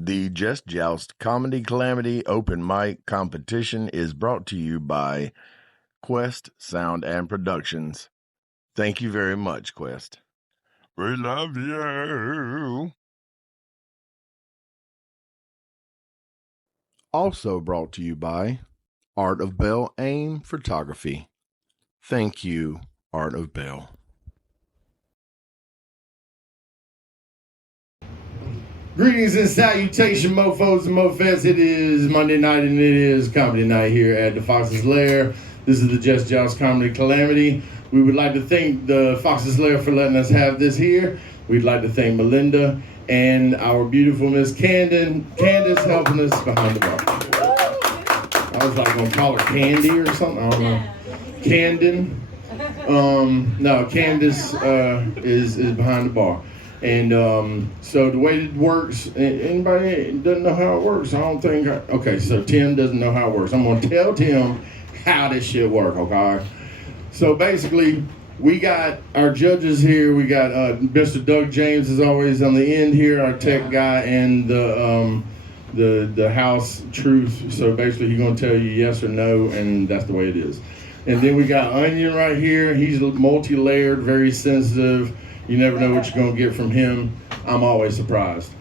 The Just Joust Comedy Calamity Open Mic Competition is brought to you by Quest Sound and Productions. Thank you very much, Quest. We love you. Also brought to you by Art of Bell Aim Photography. Thank you, Art of Bell. Greetings and salutation, mofos and mofettes. It is Monday night and it is comedy night here at the Fox's Lair. This is the Just Joust Comedy Calamity. We would like to thank the Fox's Lair for letting us have this here. We'd like to thank Melinda and our beautiful Miss Candace helping us behind the bar. I was like gonna call her Candy or something. I don't know. Candon. No, Candace is behind the bar. And so the way it works, anybody doesn't know how it works? I don't think. Okay, so Tim doesn't know how it works. I'm going to tell Tim how this shit works, okay? So basically, we got our judges here. We got Mr. Doug James, as always, on the end here, our tech guy, and the house truth. So basically, he's going to tell you yes or no, and that's the way it is. And then we got Onion right here. He's multi-layered, very sensitive. You never know what you're going to get from him. I'm always surprised.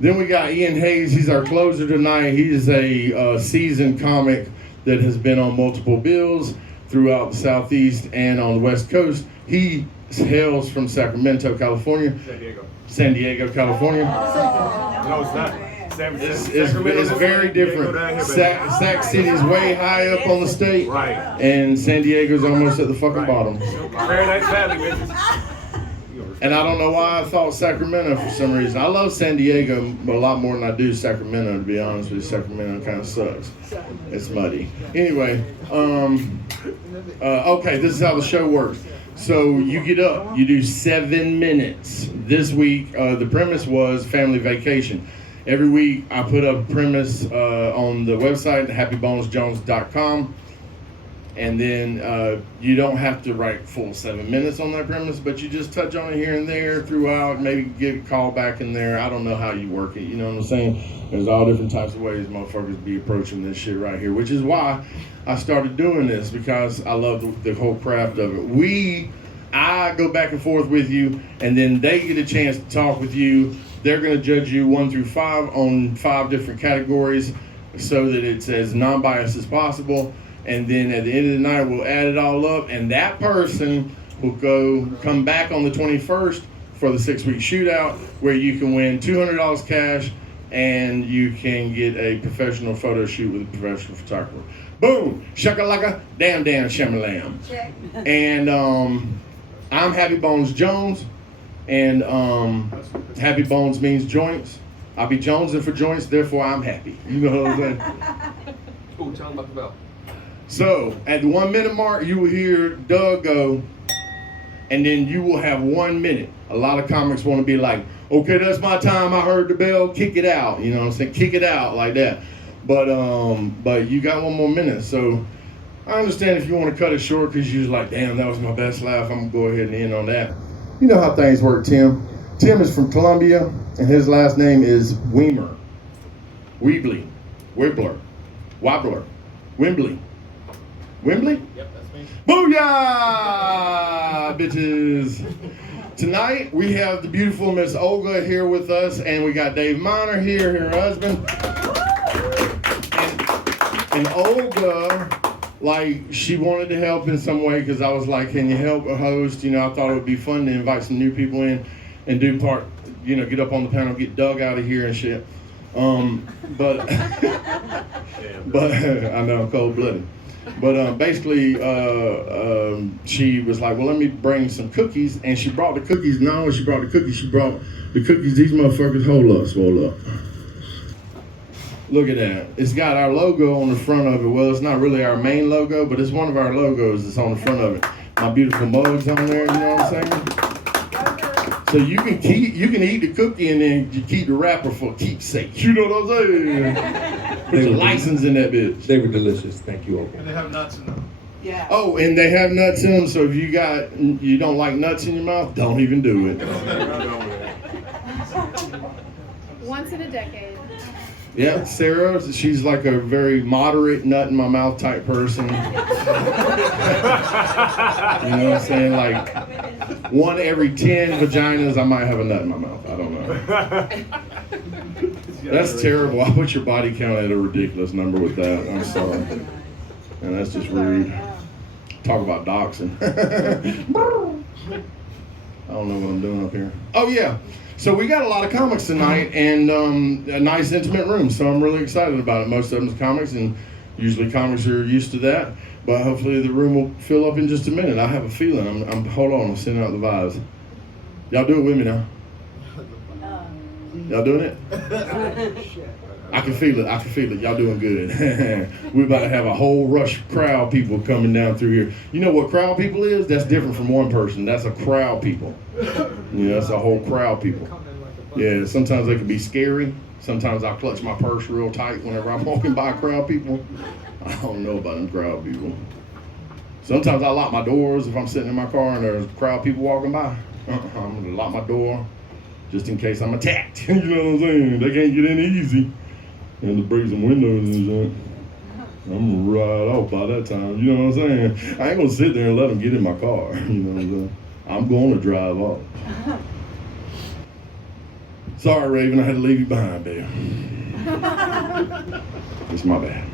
Then we got Ian Hayes. He's our closer tonight. He's a seasoned comic that has been on multiple bills throughout the Southeast and on the West Coast. He hails from Sacramento, California. San Diego, California. No, it's not. It's very different. Sac City is way high up on the state. Right. And San Diego's almost at the fucking bottom. Paradise Valley, bitches. And I don't know why I thought Sacramento for some reason. I love San Diego a lot more than I do Sacramento, to be honest with you. Sacramento kind of sucks. It's muddy. Anyway, okay, this is how the show works. So you get up, you do 7 minutes. This week, the premise was family vacation. Every week, I put up a premise on the website, happybonesjones.com. And then you don't have to write full 7 minutes on that premise, but you just touch on it here and there throughout, maybe get a call back in there. I don't know how you work it, you know what I'm saying? There's all different types of ways motherfuckers be approaching this shit right here, which is why I started doing this, because I love the whole craft of it. I go back and forth with you, and then they get a chance to talk with you. They're gonna judge you 1 through 5 on 5 different categories so that it's as non-biased as possible. And then at the end of the night, we'll add it all up, and that person will come back on the 21st for the 6-week shootout, where you can win $200 cash, and you can get a professional photo shoot with a professional photographer. Boom, shakalaka, damn, shamalam. Check. And I'm Happy Bones Jones, and Happy Bones means joints. I'll be jonesing for joints, therefore I'm happy. You know what I'm saying? Ooh, tell them about the bell. So, at the 1 minute mark, you will hear Doug go, and then you will have 1 minute. A lot of comics want to be like, okay, that's my time, I heard the bell, kick it out. You know what I'm saying? Kick it out like that. But you got 1 more minute. So, I understand if you want to cut it short because you're like, damn, that was my best laugh. I'm going to go ahead and end on that. You know how things work, Tim. Tim is from Columbia, and his last name is Weimer. Weebly. Wibbler. Wobbler. Wembley. Wembley? Yep, that's me. Booyah, bitches. Tonight, we have the beautiful Miss Olga here with us, and we got Dave Miner here, her husband. And Olga, like, she wanted to help in some way, because I was like, can you help a host? You know, I thought it would be fun to invite some new people in and do get up on the panel, get Doug out of here and shit. But I know, I'm cold-blooded. But basically, she was like, well, let me bring some cookies. And she brought the cookies. Not only she brought the cookies, these motherfuckers, hold up, swole up. Look at that. It's got our logo on the front of it. Well, it's not really our main logo, but it's one of our logos that's on the front of it. My beautiful mugs on there, you know what I'm saying? So you can eat the cookie and then you keep the wrapper for keepsake. You know what I'm saying? Put your license in that bitch. They were delicious. Thank you, Olga. And they have nuts in them. Yeah. Oh, and they have nuts in them, so if you don't like nuts in your mouth, don't even do it. Once in a decade. Yeah, Sarah, she's like a very moderate nut in my mouth type person. You know what I'm saying? Like 1 every 10 vaginas, I might have a nut in my mouth. I don't know. That's terrible. I put your body count at a ridiculous number with that. I'm sorry. And that's just rude. Talk about doxing. I don't know what I'm doing up here. Oh yeah. So we got a lot of comics tonight and a nice intimate room. So I'm really excited about it. Most of them is comics, and usually comics are used to that. But hopefully the room will fill up in just a minute. I have a feeling. Hold on. I'm sending out the vibes. Y'all do it with me now. Y'all doing it? I can feel it. Y'all doing good. We're about to have a whole rush crowd people coming down through here. You know what crowd people is? That's different from one person. That's a crowd people. You know, that's a whole crowd people. Yeah, sometimes they can be scary. Sometimes I clutch my purse real tight whenever I'm walking by crowd people. I don't know about them crowd people. Sometimes I lock my doors if I'm sitting in my car and there's crowd people walking by. I'm gonna lock my door just in case I'm attacked. You know what I'm saying? They can't get in easy. And to break some windows and shit. I'm gonna ride off by that time. You know what I'm saying? I ain't gonna sit there and let them get in my car. You know what I'm saying? I'm gonna drive off. Sorry, Raven, I had to leave you behind, babe. It's my bad.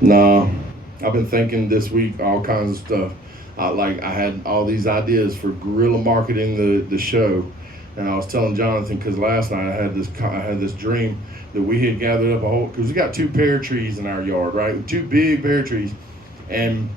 Nah, I've been thinking this week all kinds of stuff. I had all these ideas for guerrilla marketing the show, and I was telling Jonathan because last night I had this dream that we had gathered up because we got 2 pear trees in our yard, right? 2 big pear trees, and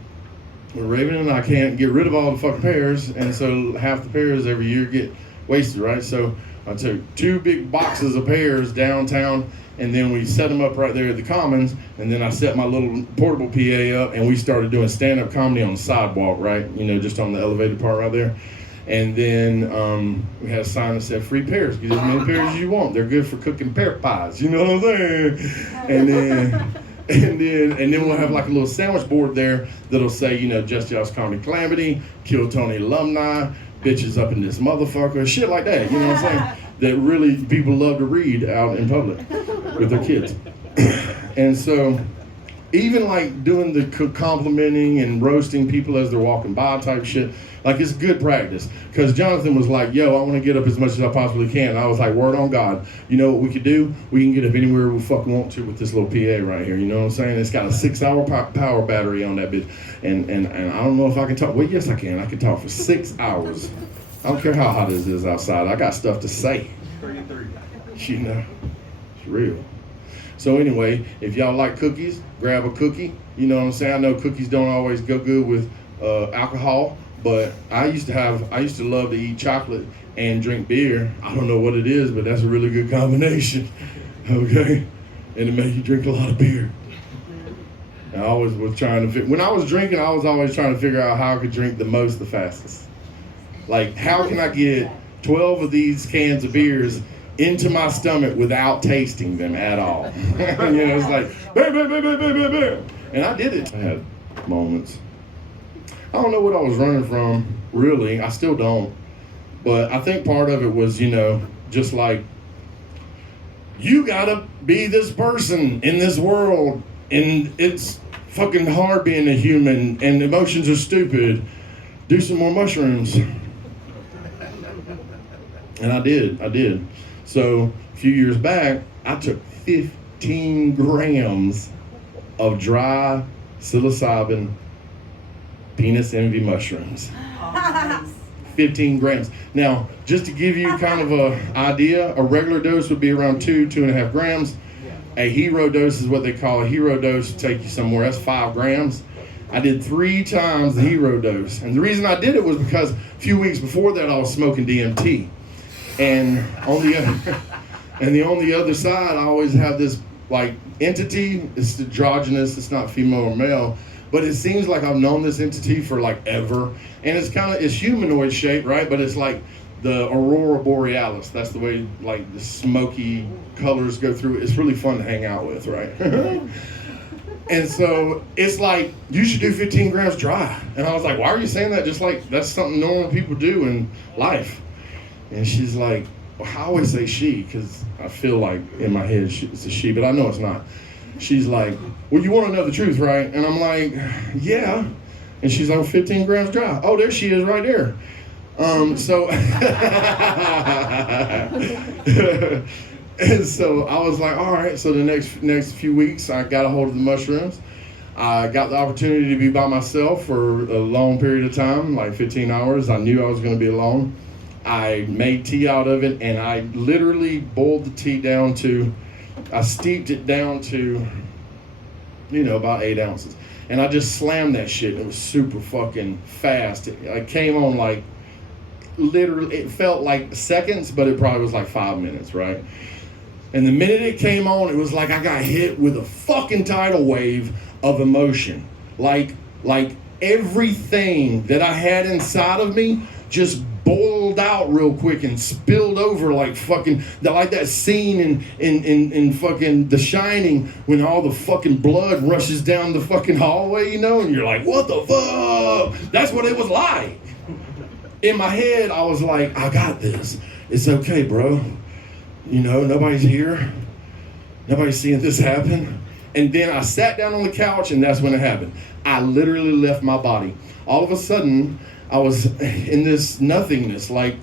Raven and I can't get rid of all the fucking pears, and so half the pears every year get wasted, right? So I took 2 big boxes of pears downtown, and then we set them up right there at the Commons, and then I set my little portable PA up, and we started doing stand-up comedy on the sidewalk, right? You know, just on the elevated part right there. And then we had a sign that said free pears. Get as many pears as you want. They're good for cooking pear pies. You know what I'm saying? And then we'll have like a little sandwich board there that'll say, you know, Just Joust Comedy Calamity, Kill Tony Alumni, Bitches Up in This Motherfucker, shit like that. You know what I'm saying? That really people love to read out in public with their kids. And so even like doing the complimenting and roasting people as they're walking by type shit, like it's good practice. Because Jonathan was like, yo, I want to get up as much as I possibly can. And I was like, word on God. You know what we could do? We can get up anywhere we fucking want to with this little PA right here. You know what I'm saying? It's got a 6-hour power battery on that bitch. And I don't know if I can talk. Well, yes, I can. I can talk for 6 hours. I don't care how hot it is outside. I got stuff to say. 33. You know, it's real. So anyway, if y'all like cookies, grab a cookie. You know what I'm saying? I know cookies don't always go good with alcohol, but I used to love to eat chocolate and drink beer. I don't know what it is, but that's a really good combination. Okay? And it makes you drink a lot of beer. I always was trying to when I was drinking, I was always trying to figure out how I could drink the most the fastest. Like, how can I get 12 of these cans of beers into my stomach without tasting them at all? You know, it's like, bah, bah, bah, bah, bah, bah, bah. And I did it. I had moments. I don't know what I was running from, really. I still don't. But I think part of it was, you know, just like, you gotta be this person in this world, and it's fucking hard being a human, and emotions are stupid. Do some more mushrooms. And I did. So a few years back, I took 15 grams of dry psilocybin penis envy mushrooms. 15 grams. Now, just to give you kind of an idea, a regular dose would be around 2.5 grams. A hero dose is what they call a hero dose to take you somewhere. That's 5 grams. I did 3 times the hero dose. And the reason I did it was because a few weeks before that, I was smoking DMT. And on the other side, I always have this like entity. It's androgynous. It's not female or male, but it seems like I've known this entity for like ever. And it's humanoid shape, right? But it's like the aurora borealis. That's the way like the smoky colors go through it. It's really fun to hang out with, right? And so it's like, you should do 15 grams dry. And I was like, why are you saying that? Just like that's something normal people do in life. And she's like, I always say she because I feel like in my head it's a she, but I know it's not. She's like, well, you want to know the truth, right? And I'm like, yeah. And she's like, 15 grams dry. Oh, there she is right there. So, and so I was like, all right. So the next few weeks, I got a hold of the mushrooms. I got the opportunity to be by myself for a long period of time, like 15 hours. I knew I was going to be alone. I made tea out of it, and I literally boiled the tea down to, I steeped it down to, about 8 ounces. And I just slammed that shit. It was super fucking fast. I came on like, literally, it felt like seconds, but it probably was like 5 minutes, right? And the minute it came on, it was like I got hit with a fucking tidal wave of emotion. Like everything that I had inside of me just boiled out real quick and spilled over like fucking, like that scene in fucking The Shining when all the fucking blood rushes down the fucking hallway, and you're like, what the fuck? That's what it was like. In my head, I was like, I got this. It's okay, bro. Nobody's here. Nobody's seeing this happen. And then I sat down on the couch, and that's when it happened. I literally left my body. All of a sudden, I was in this nothingness, like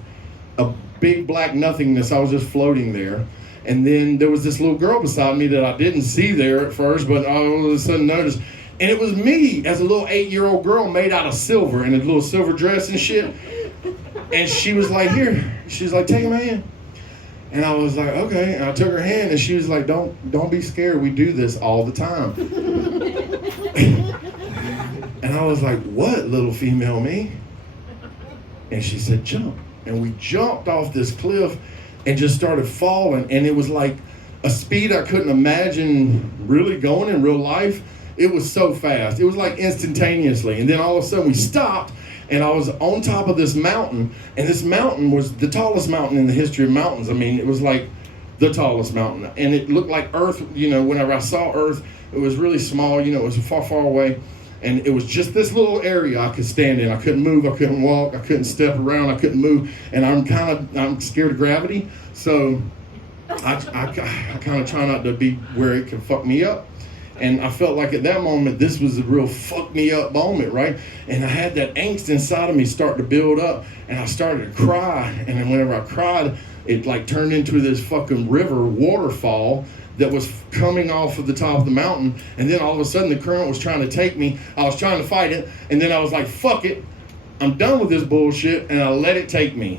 a big black nothingness. I was just floating there. And then there was this little girl beside me that I didn't see there at first, but I all of a sudden noticed. And it was me as a little 8-year-old girl made out of silver in a little silver dress and shit. And she was like, here. She's like, take my hand. And I was like, okay. And I took her hand, and she was like, don't be scared. We do this all the time. And I was like, what, little female me? And she said, jump. And we jumped off this cliff and just started falling. And it was like a speed I couldn't imagine really going in real life. It was so fast. It was like instantaneously. And then all of a sudden we stopped. And I was on top of this mountain, and this mountain was the tallest mountain in the history of mountains. I mean, it was like the tallest mountain. And it looked like Earth, whenever I saw Earth, it was really small, it was far, far away. And it was just this little area I could stand in. I couldn't move, I couldn't walk, I couldn't step around, I couldn't move. And I'm scared of gravity. So I kind of try not to be where it can fuck me up. And I felt like at that moment, this was a real fuck me up moment, right? And I had that angst inside of me start to build up, and I started to cry. And then whenever I cried, it like turned into this fucking river waterfall that was coming off of the top of the mountain. And then all of a sudden the current was trying to take me. I was trying to fight it. And then I was like, fuck it. I'm done with this bullshit. And I let it take me.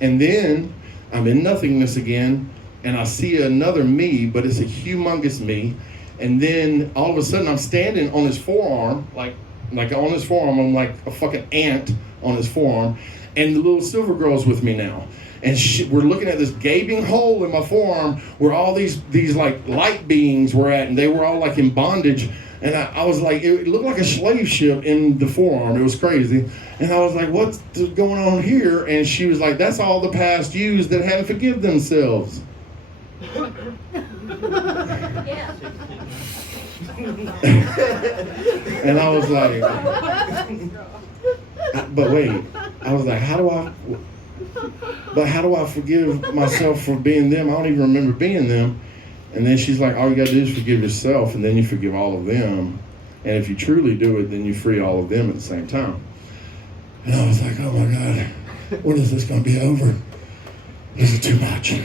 And then I'm in nothingness again. And I see another me, but it's a humongous me. And then all of a sudden I'm standing on his forearm, like on his forearm, I'm like a fucking ant on his forearm. And the little silver girl's with me now. And we're looking at this gaping hole in my forearm where all these like light beings were at, and they were all like in bondage. And I was like, it looked like a slave ship in the forearm. It was crazy. And I was like, what's going on here? And she was like, that's all the past yous that hadn't forgiven themselves. Yeah. And I was like, but wait, I was like, how do I forgive myself for being them? I don't even remember being them. And then she's like, all you gotta do is forgive yourself, and then you forgive all of them. And if you truly do it, then you free all of them at the same time. And I was like, oh my God, when is this gonna be over? This is too much.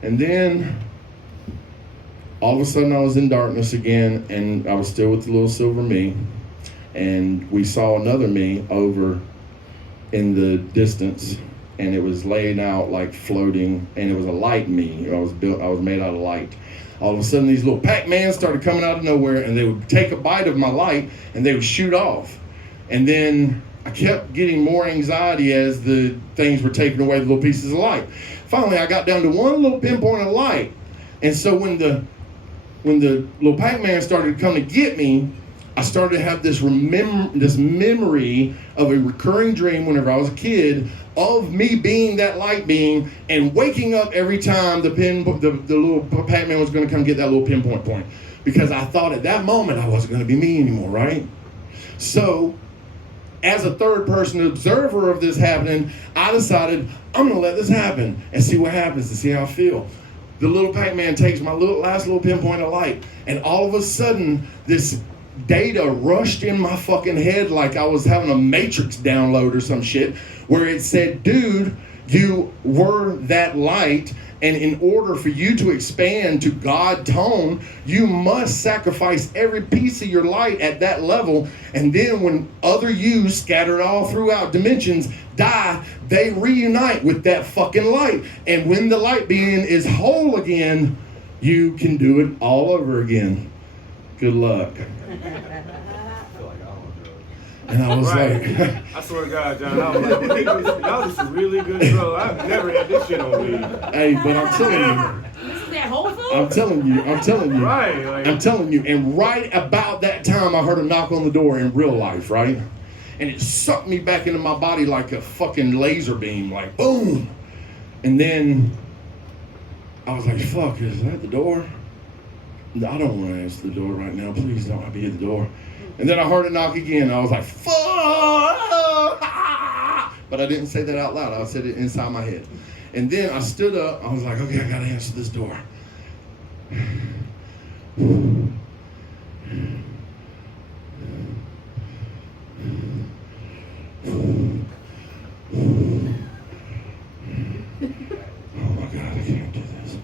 And then all of a sudden I was in darkness again, and I was still with the little silver me. And we saw another me over in the distance, and it was laying out like floating, and it was a light me. I was made out of light. All of a sudden these little Pac-Man started coming out of nowhere, and they would take a bite of my light and they would shoot off. And then I kept getting more anxiety as the things were taking away the little pieces of light. Finally I got down to one little pinpoint of light. And so when the little Pac-Man started to come to get me, I started to have this memory of a recurring dream whenever I was a kid of me being that light being and waking up every time the little Pac-Man was going to come get that little pinpoint point. Because I thought at that moment I wasn't going to be me anymore, right? So as a third person observer of this happening, I decided I'm gonna let this happen and see what happens, to see how I feel. The little Pac-Man takes my last little pinpoint of light, and all of a sudden this data rushed in my fucking head like I was having a Matrix download or some shit, where it said, dude, you were that light, and in order for you to expand to God tone, you must sacrifice every piece of your light at that level, and then when other yous scattered all throughout dimensions die, they reunite with that fucking light. And when the light being is whole again, you can do it all over again. Good luck. And I was like, I swear to God, John, I was like, y'all just a really good show. I've never had this shit on me. hey, but I'm telling you. This is that whole food? I'm telling you. Right. Like, I'm telling you. And right about that time, I heard a knock on the door in real life, right? And it sucked me back into my body like a fucking laser beam, like boom. And then I was like, fuck, is that the door? I don't want to answer the door right now. Please don't be at the door. And then I heard it knock again. I was like, fuck! But I didn't say that out loud. I said it inside my head. And then I stood up. I was like, okay, I got to answer this door. Oh my God, I can't do this.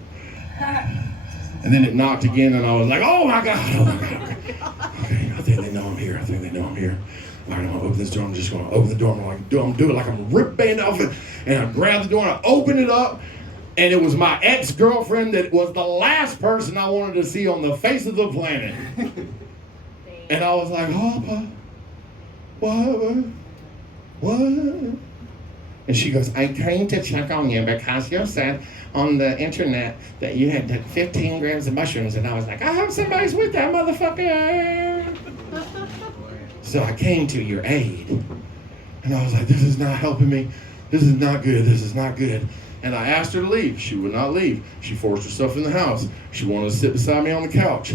And then it knocked again, and I was like, oh my God. Okay, I think they know I'm here. All right, I'm gonna open this door. I'm just gonna open the door. I'm gonna do it like I'm ripping band off it. And I grabbed the door and I opened it up. And it was my ex-girlfriend that was the last person I wanted to see on the face of the planet. And I was like, oh, what? And she goes, I came to check on you because you said on the internet that you had 15 grams of mushrooms. And I was like, I hope somebody's with that motherfucker. So I came to your aid. And I was like, this is not helping me. This is not good. And I asked her to leave. She would not leave. She forced herself in the house. She wanted to sit beside me on the couch.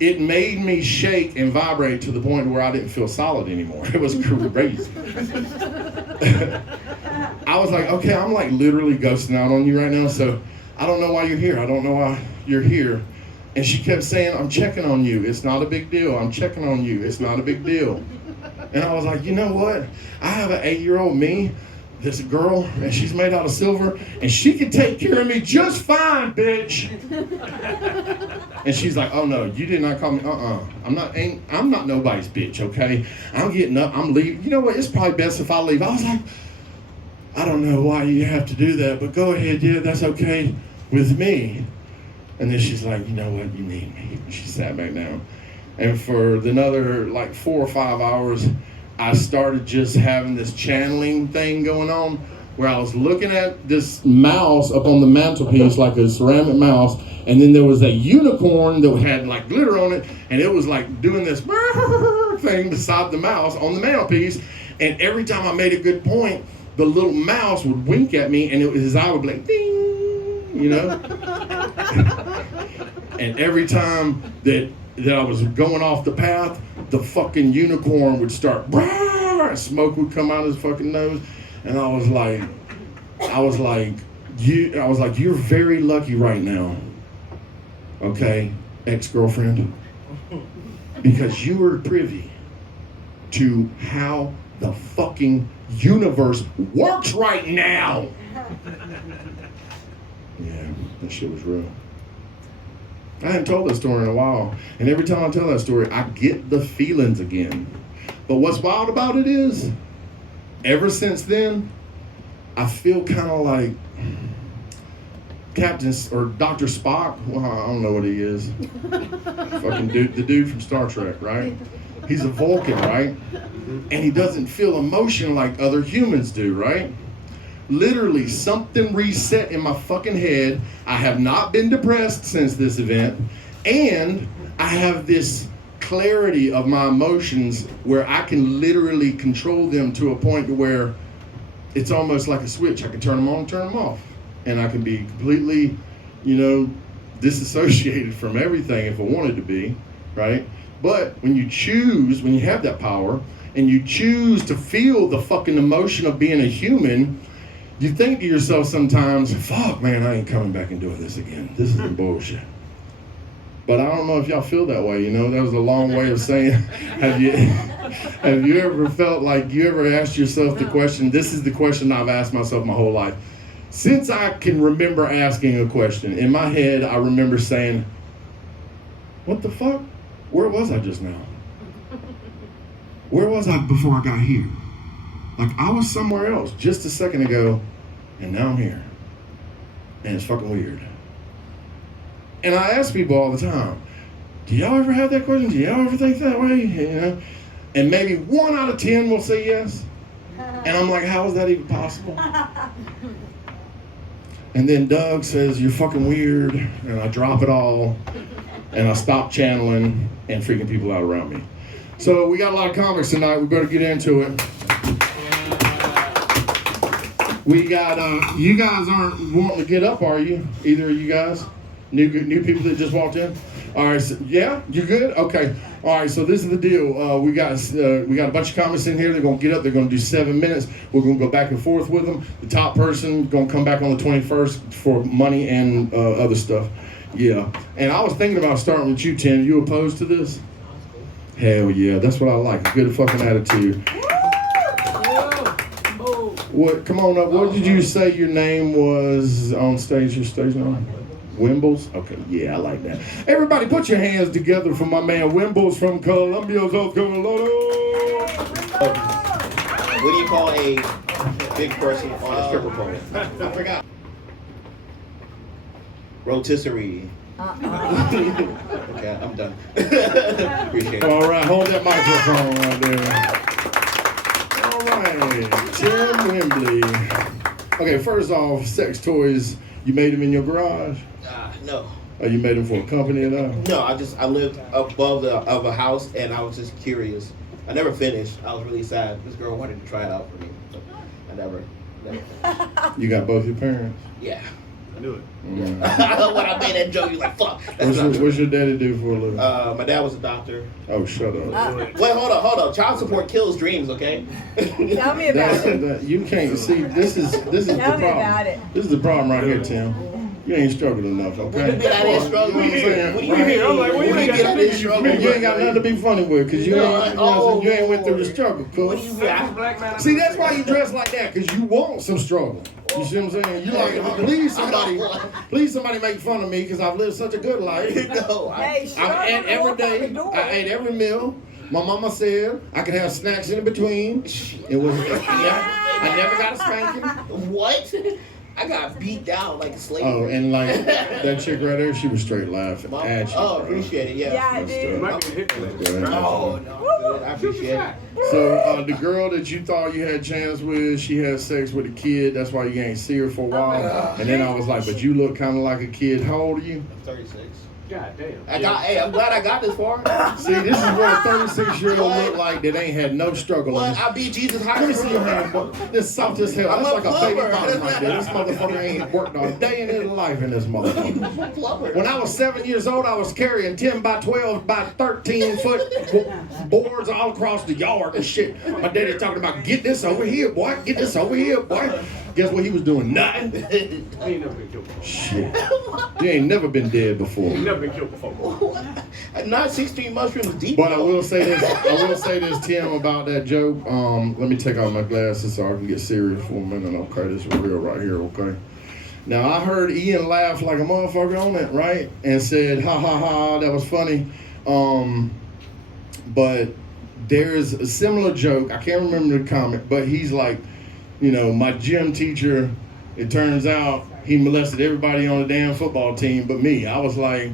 It made me shake and vibrate to the point where I didn't feel solid anymore. It was crazy. I was like, okay, I'm like literally ghosting out on you right now, so I don't know why you're here. And she kept saying, I'm checking on you. It's not a big deal. I'm checking on you. It's not a big deal. And I was like, you know what? I have an 8-year-old me, this girl, and she's made out of silver, and she can take care of me just fine, bitch. And she's like, oh no, you did not call me. I'm not nobody's bitch, okay? I'm getting up, I'm leaving. You know what? It's probably best if I leave. I was like, I don't know why you have to do that, but go ahead, yeah, that's okay with me. And then she's like, you know what? You need me. She sat back down. And for another like 4 or 5 hours, I started just having this channeling thing going on where I was looking at this mouse up on the mantelpiece, like a ceramic mouse, and then there was a unicorn that had like glitter on it, and it was like doing this thing beside the mouse on the mantelpiece, and every time I made a good point, the little mouse would wink at me, and his eye would be like, ding, you know? And every time that I was going off the path, the fucking unicorn would start, smoke would come out of his fucking nose, and I was like, you're very lucky right now, okay, ex-girlfriend, because you are privy to how the fucking universe works right now. Yeah, that shit was real. I hadn't told that story in a while, and every time I tell that story, I get the feelings again. But what's wild about it is, ever since then, I feel kind of like Captain or Dr. Spock. Well, I don't know what he is. Fucking dude, the dude from Star Trek, right? He's a Vulcan, right? And he doesn't feel emotion like other humans do, right? Literally, something reset in my fucking head. I have not been depressed since this event, and I have this clarity of my emotions where I can literally control them to a point to where it's almost like a switch. I can turn them on, turn them off, and I can be completely, disassociated from everything if I wanted to be, right? But when you have that power, and you choose to feel the fucking emotion of being a human, you think to yourself sometimes, fuck man, I ain't coming back and doing this again. This is the bullshit. But I don't know if y'all feel that way, you know? That was a long way of saying, have you ever felt like you ever asked yourself the question, this is the question I've asked myself my whole life. Since I can remember asking a question, in my head I remember saying, what the fuck? Where was I just now? Where was I before I got here? Like I was somewhere else just a second ago, and now I'm here. And it's fucking weird. And I ask people all the time, do y'all ever have that question? Do y'all ever think that way? You know? And maybe 1 out of 10 will say yes. And I'm like, how is that even possible? And then Doug says, you're fucking weird. And I drop it all. And I stop channeling and freaking people out around me. So we got a lot of comics tonight. We better get into it. We got, you guys aren't wanting to get up, are you? Either of you guys? New people that just walked in? All right, so, yeah? You good? Okay. All right, so this is the deal. We got a bunch of comics in here. They're going to get up. They're going to do 7 minutes. We're going to go back and forth with them. The top person going to come back on the 21st for money and other stuff. Yeah. And I was thinking about starting with you, Tim. You opposed to this? Hell yeah. That's what I like. A good fucking attitude. What? Come on up. What did you say your name was on stage? Your stage name? Wimbles? Okay, yeah, I like that. Everybody put your hands together for my man Wimbles from Columbia, South Carolina. What do you call a big person on a stripper pole? I forgot. Rotisserie. Okay, I'm done. Appreciate it. All right, hold that microphone right there. All right, Tim Wembley. Okay, first off, sex toys, you made them in your garage? No. Oh, you made them for a company and all? No, I lived above a house and I was just curious. I never finished. I was really sad. This girl wanted to try it out for me, but I never finished. You got both your parents? Yeah. I knew it. Yeah. When I made that joke, you're like, fuck. What's your daddy do for a living? My dad was a doctor. Oh, shut up. Wait, hold on. Child support kills dreams, okay? Tell me about it. You can't see. This is the problem. Tell me about it. This is the problem right here, Tim. You ain't struggled enough, okay? You get out of this struggle. You know what I'm saying? What do you hear? I'm like, what do you get out of this struggle? You ain't got nothing to be funny with, because you ain't went through the struggle, What do you cuz. got? See, that's why you dress like that, because you want some struggle. You see what I'm saying? You like, please somebody make fun of me, because I've lived such a good life. No, Hey, I ate every day. I ate every meal. My mama said I could have snacks in between. It was I never got a spanking. What? I got beat down like a slave. Oh, and like that chick right there, she was straight laughing at you. Oh, bro. appreciate it. Yeah. Yeah, I You do. might get hit with it. Oh no, I appreciate it. So the girl that you thought you had a chance with, she had sex with a kid. That's why you ain't see her for a while. And then I was like, but you look kind of like a kid. How old are you? I'm 36. God damn. I'm glad I got this far. See, this is what a 36-year-old look like that ain't had no struggle. What? I beat Jesus high. Let me see your hand, boy. This soft as hell. I'm That's a like a baby plumber. bottom right there. This motherfucker ain't worked a day in his life in this motherfucker. Plumber. When I was 7 years old, I was carrying 10 by 12 by 13 foot boards all across the yard and shit. My daddy talking about, get this over here, boy. Get this over here, boy. Guess what he was doing? Nothing. I ain't never been killed before. Shit. You ain't never been dead before. You never been killed before. Not 16 mushrooms deep. But I will say this, Tim, about that joke. Let me take off my glasses so I can get serious for a minute. Okay, this is real right here, okay? Now, I heard Ian laugh like a motherfucker on it, right? And said, ha, ha, ha, that was funny. But there's a similar joke. I can't remember the comic, but he's like, you know, my gym teacher, it turns out he molested everybody on the damn football team but me. I was like,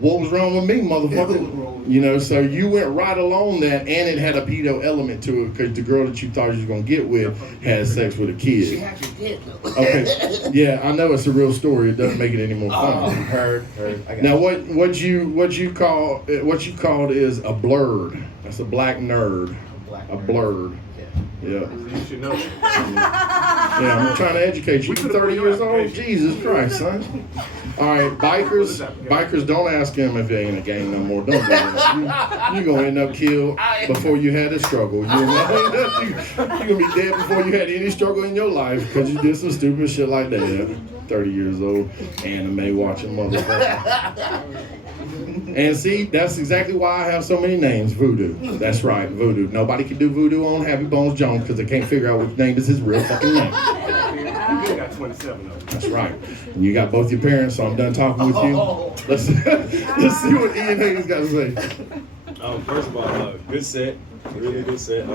what was wrong with me, motherfucker? You know, so you went right along that, and it had a pedo element to it because the girl that you thought you was going to get with had sex with a She kid. actually did though. Okay, yeah, I know it's a real story. It doesn't make it any more Oh, fun. heard. I got Now, you. what you called is a blurred. That's a black nerd. Black A nerd. blurred. Yeah. Yeah. You should know that. Yeah, I'm trying to educate you. You're 30 years old? Jesus Christ, son. All right, bikers, don't ask him if they ain't a gang no more. Don't do that. You're going to end up killed before you had a struggle. You're going to be dead before you had any struggle in your life because you did some stupid shit like that. 30 years old, anime watching motherfucker. And see, that's exactly why I have so many names. Voodoo. That's right, Voodoo. Nobody can do Voodoo on Happy Bones Jones because they can't figure out which name is his real fucking name. You got 27 of them. That's right. And you got both your parents, so I'm done talking with you. Let's see what Ian Hayes got to say. First of all, good set, really good set.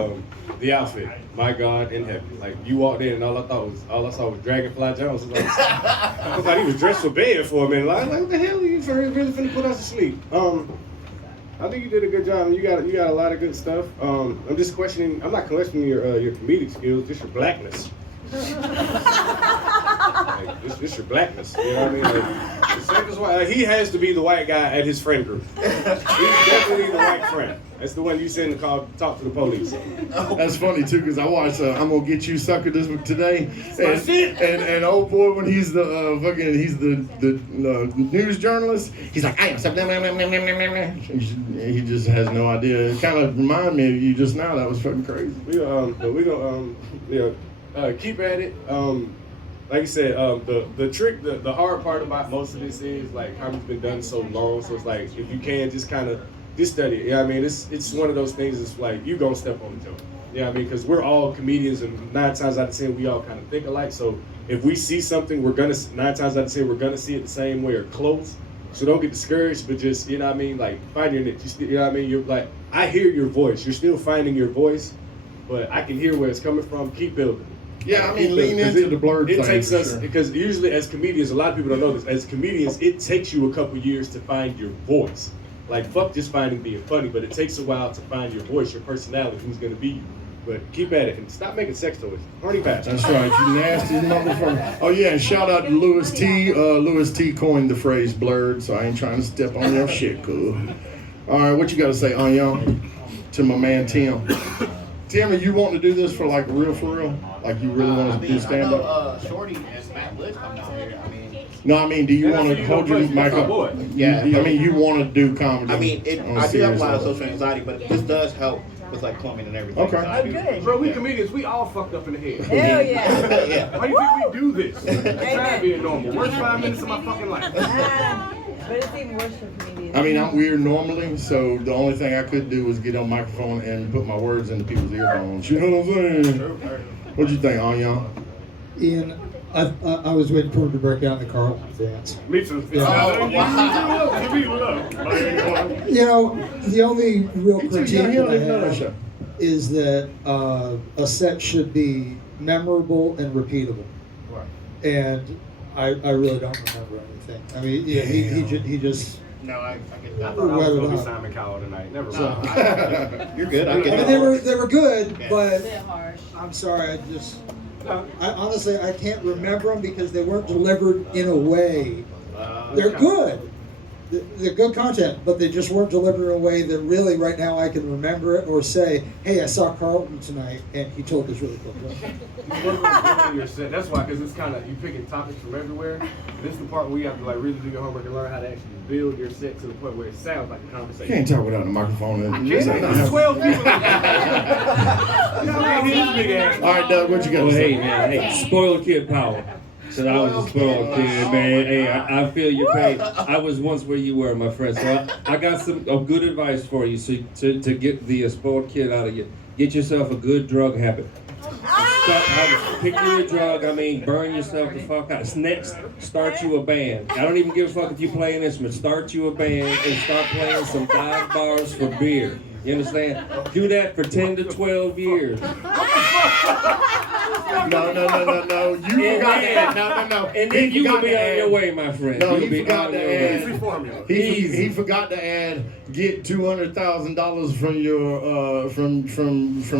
The outfit, my God in heaven. Like you walked in and all I saw was Dragonfly Jones. I thought he was dressed for bed for a minute. Like what the hell are you really finna put us to sleep? I think you did a good job. You got a lot of good stuff. I'm not questioning your comedic skills, just your blackness. Like, it's your blackness, you know what I mean? Like, the same as why he has to be the white guy at his friend group. He's definitely the white friend. That's the one you send to call talk to the police. That's funny too, because I watched I'm Gonna Get You Sucker this today, and old boy when he's the news journalist, he's like I am something. He just has no idea. It kind of reminded me of you just now. That was fucking crazy. We gonna keep at it. Like I said, the trick, the hard part about most of this is like how it's been done so long. So it's like if you can just kind of study it. Yeah, I mean it's one of those things. It's like you gonna step on the joke. Yeah, I mean because we're all comedians and 9 times out of 10 we all kind of think alike. So if we see something, 9 times out of 10 we're gonna see it the same way or close. So don't get discouraged, but just you know what I mean, like find your niche. You know what I mean? You're like I hear your voice. You're still finding your voice, but I can hear where it's coming from. Keep building. Yeah, I mean, lean into the blurred thing. It takes us, sure. because usually as comedians, a lot of people don't know this, as comedians, it takes you a couple years to find your voice. Like, fuck just finding being funny, but it takes a while to find your voice, your personality, who's going to be you. But keep at it, and stop making sex toys. Horny patch. That's right, you nasty motherfucker. Oh yeah, and shout out to Louis T. Louis T. coined the phrase blurred, so I ain't trying to step on your shit, cool. All right, what you got to say, Anya? To my man, Tim. Tim, are you wanting to do this for like real? Like you really want to do stand up? I know Shorty and Matt Woods come down here. No, I mean, do you want to hold your mic up? Yeah. I mean, you want to do comedy? I mean, I do have a lot of social anxiety, but this does help with like plumbing and everything. Okay. Oh, good. Bro, we comedians, we all fucked up in the head. Hell yeah. Yeah. Why do you think we do this? I'm trying to be normal. Worst 5 minutes of my fucking life. But it's even worse for comedians. I mean, I'm weird normally, so the only thing I could do was get on microphone and put my words into people's earphones. You know what I'm saying? What'd you think, Anya? Ian, I was waiting for him to break out in the Carlton dance. Me too. Oh, You know, the only real critique He don't that I even know that have show. is that a set should be memorable and repeatable. Right. And I really don't remember anything. I mean, yeah, he just. No, I get I that. thought I was Well going to be done. Simon Cowell tonight. Never So- mind. You're good. I I get mean, that. they were good, Yeah. but They're harsh. I'm sorry, I No. honestly I can't remember them because they weren't delivered in a way. Uh, They're good. They're good content, but they just weren't delivered in a way that really right now I can remember it or say, hey, I saw Carlton tonight and he told this really cool joke. Your set. That's why, because it's kind of, you picking topics from everywhere. This is the part where you have to like really do your homework and learn how to actually build your set to the point where it sounds like a You conversation. can't talk without the microphone. There's 12 people. All right, Doug, what you got Oh, to say? hey, man, hey, spoiled kid power. Said I was a spoiled kid, man. Hey, I feel your pain. I was once where you were, my friend. So I got some good advice for you. So to get the spoiled kid out of you, get yourself a good drug habit. Pick you a drug. I mean, burn yourself the fuck out. Next, start you a band. I don't even give a fuck if you play an instrument. Start you a band and start playing some dive bars for beer. You understand? Do that for 10 to 12 years. No. You forgot to add. No. And then He you will forgot be to on add- your way, my friend. No, You'll he be forgot on to your add. way. Easy formula. He forgot to add. Get $200,000 from your from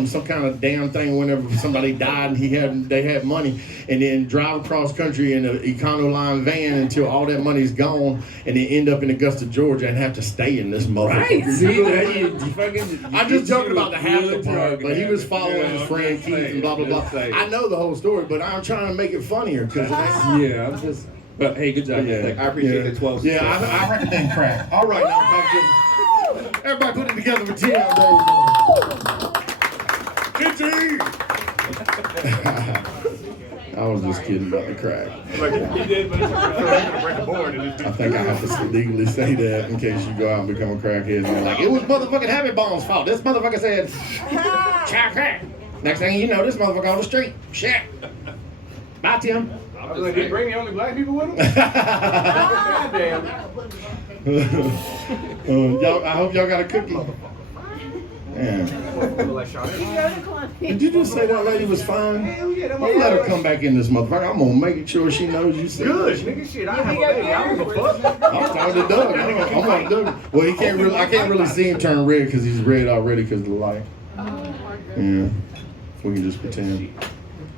some kind of damn thing whenever somebody died and they had money, and then drive across country in an Econoline van until all that money's gone, and then end up in Augusta, Georgia, and have to stay in this motherfucker. Right. See, that you fucking. I just joked about the half the good part, drug but he was habit. following Yeah, his I'm friend just Keith saying, and blah blah blah. just saying. I know the whole story, but I'm trying to make it funnier because Yeah, I'm just. But hey, good job. Yeah. Thank I you. appreciate the 12. yeah, I recommend crack. All right, now back to everybody put it together for Tim. I was just kidding about the crack. Like he did, but it's gonna break a board. And I think I have to legally say that in case you go out and become a crackhead and you're like, it was motherfucking Happy Bone's fault. This motherfucker said, crack. Next thing you know, this motherfucker on the street. Shit. Bye, Tim. I was like, did he bring the only black people with him? Goddamn. Y'all, I hope y'all got a cookie. Yeah. Like Sean. Did you just say that lady was fine? Hell yeah, that Don't let her motherfucker. come back in this motherfucker. I'm gonna make sure she knows you said Good, that. nigga. Shit, I have a baby. I don't give a fuck. I'm talking to Doug. I'm on Doug. Well, he can't really. I can't really see him turn red because he's red already because of the light. Yeah. We can just pretend.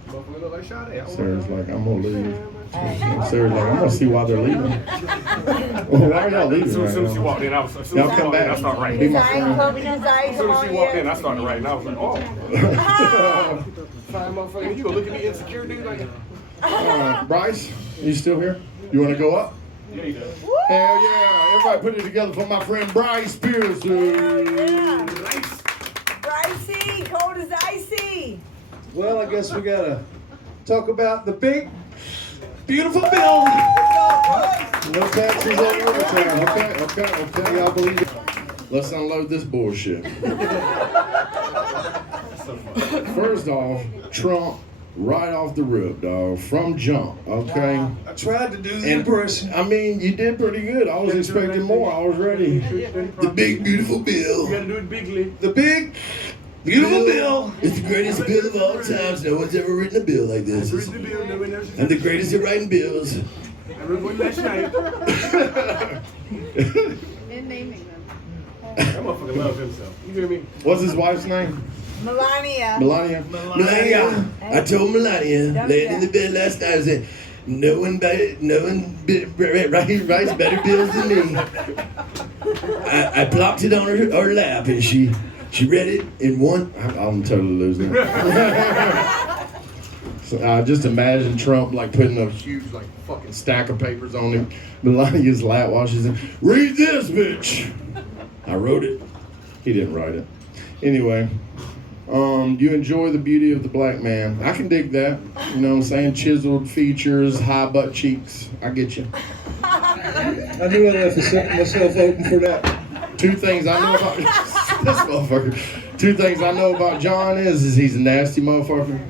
Motherfucker look like Sean. Sarah's like, I'm gonna leave. Sarah's like, I'm gonna see why they're leaving. Well, why are y'all leaving? As soon as right she now? walked in, I was as soon Y'all as she come walked in, I back. started writing. Be my His eyes, friend. closing his eyes As soon as on she walked in, you. I started writing. I was like, oh, fine motherfucker. You gonna look at me insecure, dude? Like, Bryce, you still here? You wanna go up? yeah, he does. Hell yeah! Everybody put it together for my friend Bryce Pearson. Nice. Pricey, cold as icy. Well, I guess we gotta talk about the big, beautiful bill. No taxes on overtime. Okay. Y'all believe it? Let's unload this bullshit. First off, Trump right off the rip, dog, from jump. Okay. I tried to do the And impression. I mean, you did pretty good. I was expecting more. I was ready. The big beautiful You bill. gotta do it bigly. The big, beautiful bill. It's the greatest bill of all times. No one's ever written a bill like this. Read the bill, no one else is- I'm the greatest at writing bills. Everyone last night. And naming them. That motherfucker loves himself. You hear me? What's his wife's name? Melania. Melania. Melania. I told Melania laying in the bed last night. I said, no one writes better bills than me. I plopped it on her lap and she read it in one. I'm totally losing it. So, just imagine Trump like putting a huge like fucking stack of papers on him. Melania's lap while she's in. Read this, bitch. I wrote it. He didn't write it. Anyway, you enjoy the beauty of the black man. I can dig that. You know what I'm saying? Chiseled features, high butt cheeks. I get you. I knew I left myself open for that. Two things I know about this motherfucker. Two things I know about John is he's a nasty motherfucker.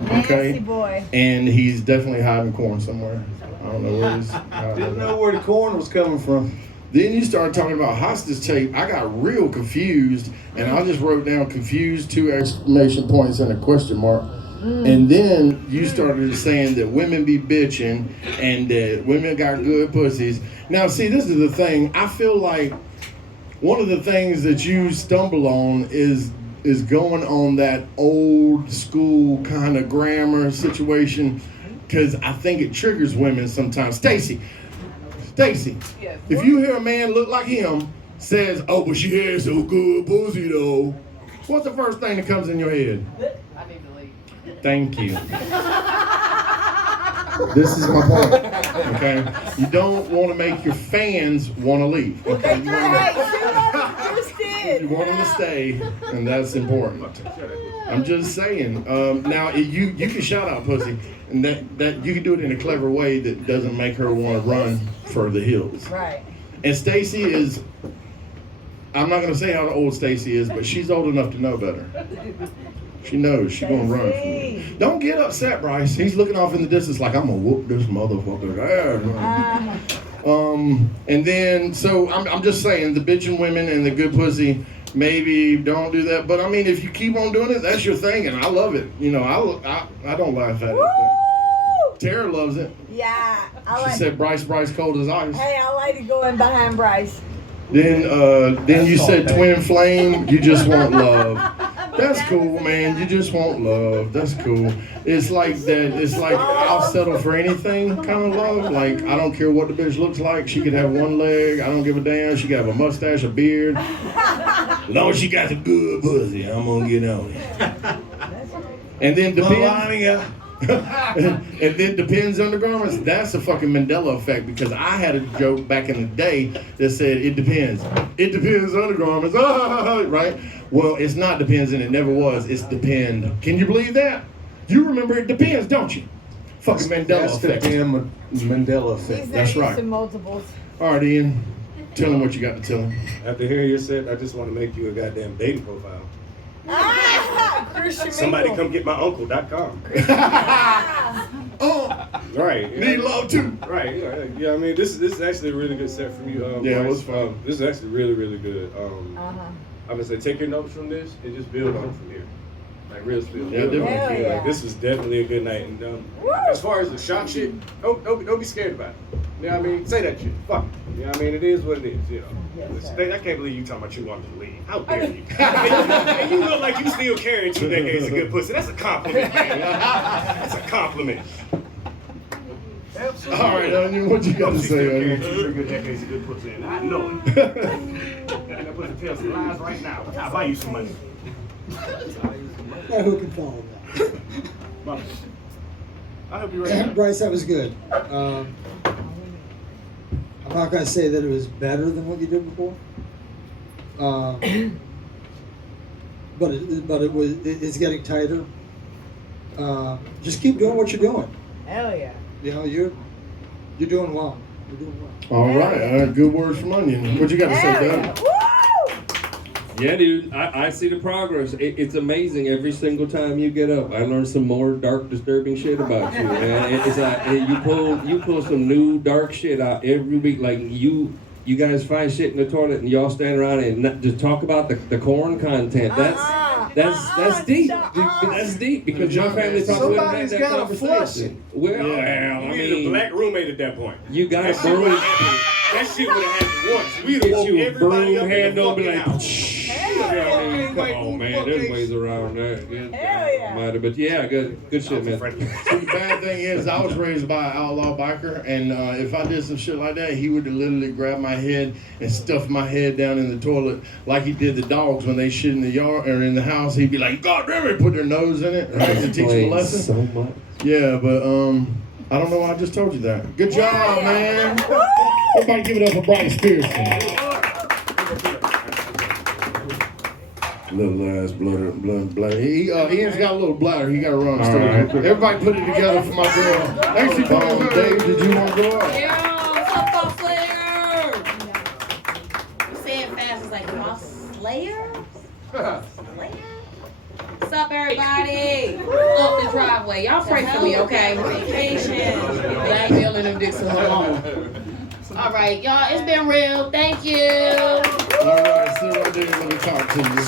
Nasty boy. And he's definitely hiding corn somewhere. I don't know where he's hiding. Didn't know where the corn was coming from. Then you started talking about hostage tape. I got real confused, and I just wrote down confused, 2 exclamation points and a question mark. And then you started saying that women be bitching and that women got good pussies. Now, see, this is the thing. I feel like one of the things that you stumble on is going on that old school kind of grammar situation, because I think it triggers women sometimes. Stacy, Yes. if you hear a man look like him says, "Oh, but she had so good pussy though," what's the first thing that comes in your head? I need to leave. Thank you. This is my point. Okay, you don't want to make your fans want to leave. Okay, you want them to stay, and that's important. I'm just saying. Now you can shout out pussy, and that you can do it in a clever way that doesn't make her want to run for the hills. Right. And Stacy is. I'm not gonna say how old Stacy is, but she's old enough to know better. She knows she's gonna run from me. Don't get upset, Bryce. He's looking off in the distance like I'm gonna whoop this motherfucker. And then so I'm just saying the bitching women and the good pussy maybe don't do that. But I mean, if you keep on doing it, that's your thing, and I love it. You know, I don't laugh at it. But Tara loves it. Yeah, I She like. said Bryce cold as ice. Hey, I like to go in behind Bryce. Then you said twin flame. You just want love. That's cool, man. You just want love. That's cool. It's like that. It's like I'll settle for anything kind of love. Like I don't care what the bitch looks like. She could have one leg. I don't give a damn. She could have a mustache, a beard. As long as she got some good pussy, I'm gonna get on it. And then depends. And then depends on the garments. That's a fucking Mandela effect because I had a joke back in the day that said it depends. It depends on the garments. Right? Well, it's not depends and it never was. It's depend. Can you believe that? You remember it depends, don't you? Fucking Mandela That's effect. the damn Mandela effect. He's not That's used right. to multiples. All right, Ian. Tell him what you got to tell him. After hearing your set, I just want to make you a goddamn dating profile. Christian Somebody Mingle. come get my uncle.com. Oh, Right. need love too. Right. Yeah. I mean, this is actually a really good set from you. Yeah, it Bryce. was fun. This is actually really, really good. Uh-huh. I'm gonna say take your notes from this and just build on it from here. Like real spill. Yeah, Build on it definitely. from here. Hell Like, yeah. this was definitely a good night. And as far as the shot shit, don't be scared about it. You know what I mean? Say that shit. Fuck it. You know what I mean? It is what it is. You know. Yes, sir. I can't believe you talking about you wanted to leave. How dare you? And you look like you still carrying 2 decades of good pussy. That's a compliment, man. That's a compliment. Absolutely. All right, Onion, what you got to She's still say, carrying Onion? 2 good decades of good pussy, and I know it. And I'm going to tell some lies right now. I'll buy you some money. Now who can follow that? Mama. I hope you're ready. Bryce, that was good. I'm not going to say that it was better than what you did before, but it's getting tighter. Just keep doing what you're doing. Hell yeah. You know, you're doing well. You're doing well. All right, good words from Onion. What you got to say, Hell Doug? yeah. Woo! Yeah, dude, I see the progress. It's amazing every single time you get up. I learn some more dark, disturbing shit about you, man. It's like you pull some new dark shit out every week. Like you guys find shit in the toilet and y'all stand around and just talk about the corn content. That's deep. That's deep because my family talks about Somebody's that gotta flush conversation. Well, Yeah. I You needed a mean, black roommate at that point. you got That to shit would broom. have happened. That shit would have happened once. We'd have Get woke you a everybody broom up in the handle and be fucking like, house. come on, man. There's ways around that. Good Hell yeah. Almighty. But yeah, good shit, man. See, the bad thing is, I was raised by an outlaw biker, and if I did some shit like that, he would literally grab my head and stuff my head down in the toilet like he did the dogs when they shit in the yard or in the house. He'd be like, God damn it, put their nose in it, right, to teach them a lesson. So much. Yeah, but I don't know why I just told you that. Good job, man. Everybody give it up for Bryce Pearson. Little ass bladder. Ian's got a little bladder. He got to run. All right. Everybody put it together for my girl. Thanks for coming. Dave, did you want to go up? Yeah, football player. You say it fast, it's like Moss Slayer. What's up, everybody? Up the driveway. Y'all pray for me, okay? Vacation. Black Bill and them dicks alone. All right, y'all. It's been real. Thank you. All right, sit right there and let me talk to you.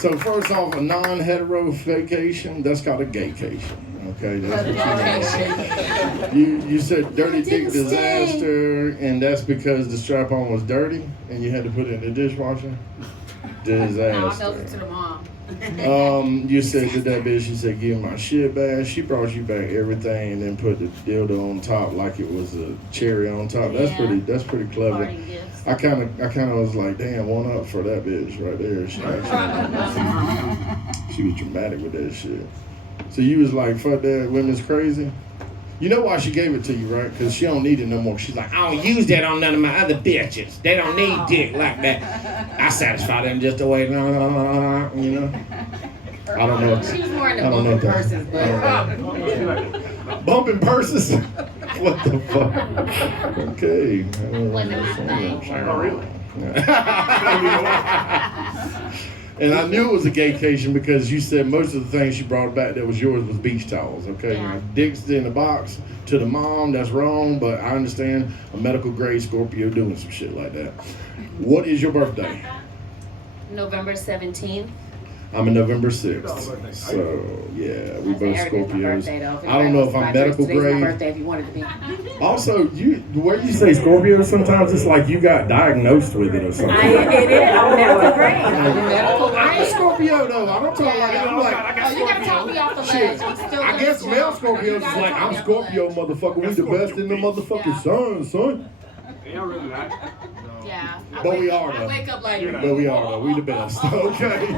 So first off, a non-hetero vacation, that's called a gaycation. Okay, that's what you said dirty dick disaster, and that's because the strap-on was dirty and you had to put it in the dishwasher? No, I felt it Disaster. to the mom. You said to that bitch, you said, give my shit back. She brought you back everything and then put the dildo on top like it was a cherry on top. That's Yeah. that's pretty clever. Party gifts. I kind of was like, damn, one up for that bitch right there. She was dramatic with that shit. So you was like, fuck that, women's crazy. You know why she gave it to you, right? Because she don't need it no more. She's like, I don't use that on none of my other bitches. They don't need dick like that. I satisfy them just the way, you know? I don't know. She was more into I don't know bumping that. purses, but Bumping purses? What the fuck? Okay. wasn't my thing. Oh, really? And I knew it was a gaycation because you said most of the things she brought back that was yours was beach towels, okay? Yeah. Now, dicks in the box to the mom, that's wrong, but I understand a medical grade Scorpio doing some shit like that. What is your birthday? November 17th. I'm a November 6th. birthday. So, yeah, we both Every day's my birthday, Scorpios. though. If I don't know if I'm anybody wants medical to buy drinks, today's my grade. birthday if you wanted to be. Also, the way you say Scorpio, sometimes it's like you got diagnosed with it or something. It is. I'm medical grade. I'm a Scorpio though. I don't talk like I'm like. Oh, you gotta talk me off the Shit, ledge. I guess male Scorpios is like, I'm Scorpio, motherfucker. We the best in the motherfucking sun, son. Y'all really not. Yeah. But we are I though. wake up like, But we are though. We the best. Okay.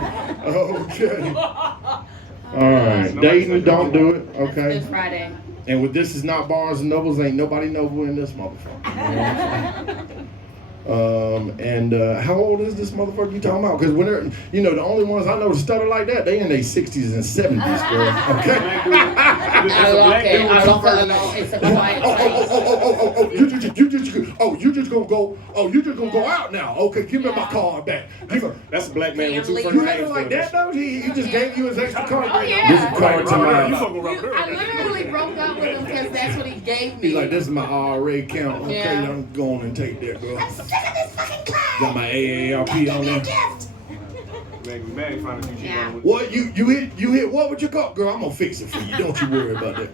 Okay. All right. Dating, don't do it. Good Okay. Friday. And with This Is Not Barnes and Nobles, ain't nobody noble in this motherfucker. And how old is this motherfucker you talking about? Because when they're, the only ones I know that stutter like that, they in their 60s and 70s, girl. Okay. It's a quiet place. You just gonna go out now. Okay, give me my card back. That's a black man with two Family. first You names. acting like that though? He just gave you his extra card. Oh, yeah. This is card to You my. fucking around I literally broke up with him because that's what he gave me. He's like, this is my IRA account. Okay, Yeah. I'm going and take that, bro. I'm sick of this fucking class. Got my AARP on there. Make me mad. Find a few Yeah. shit. What you hit what with your car, girl? I'm gonna fix it for you. Don't you worry about that.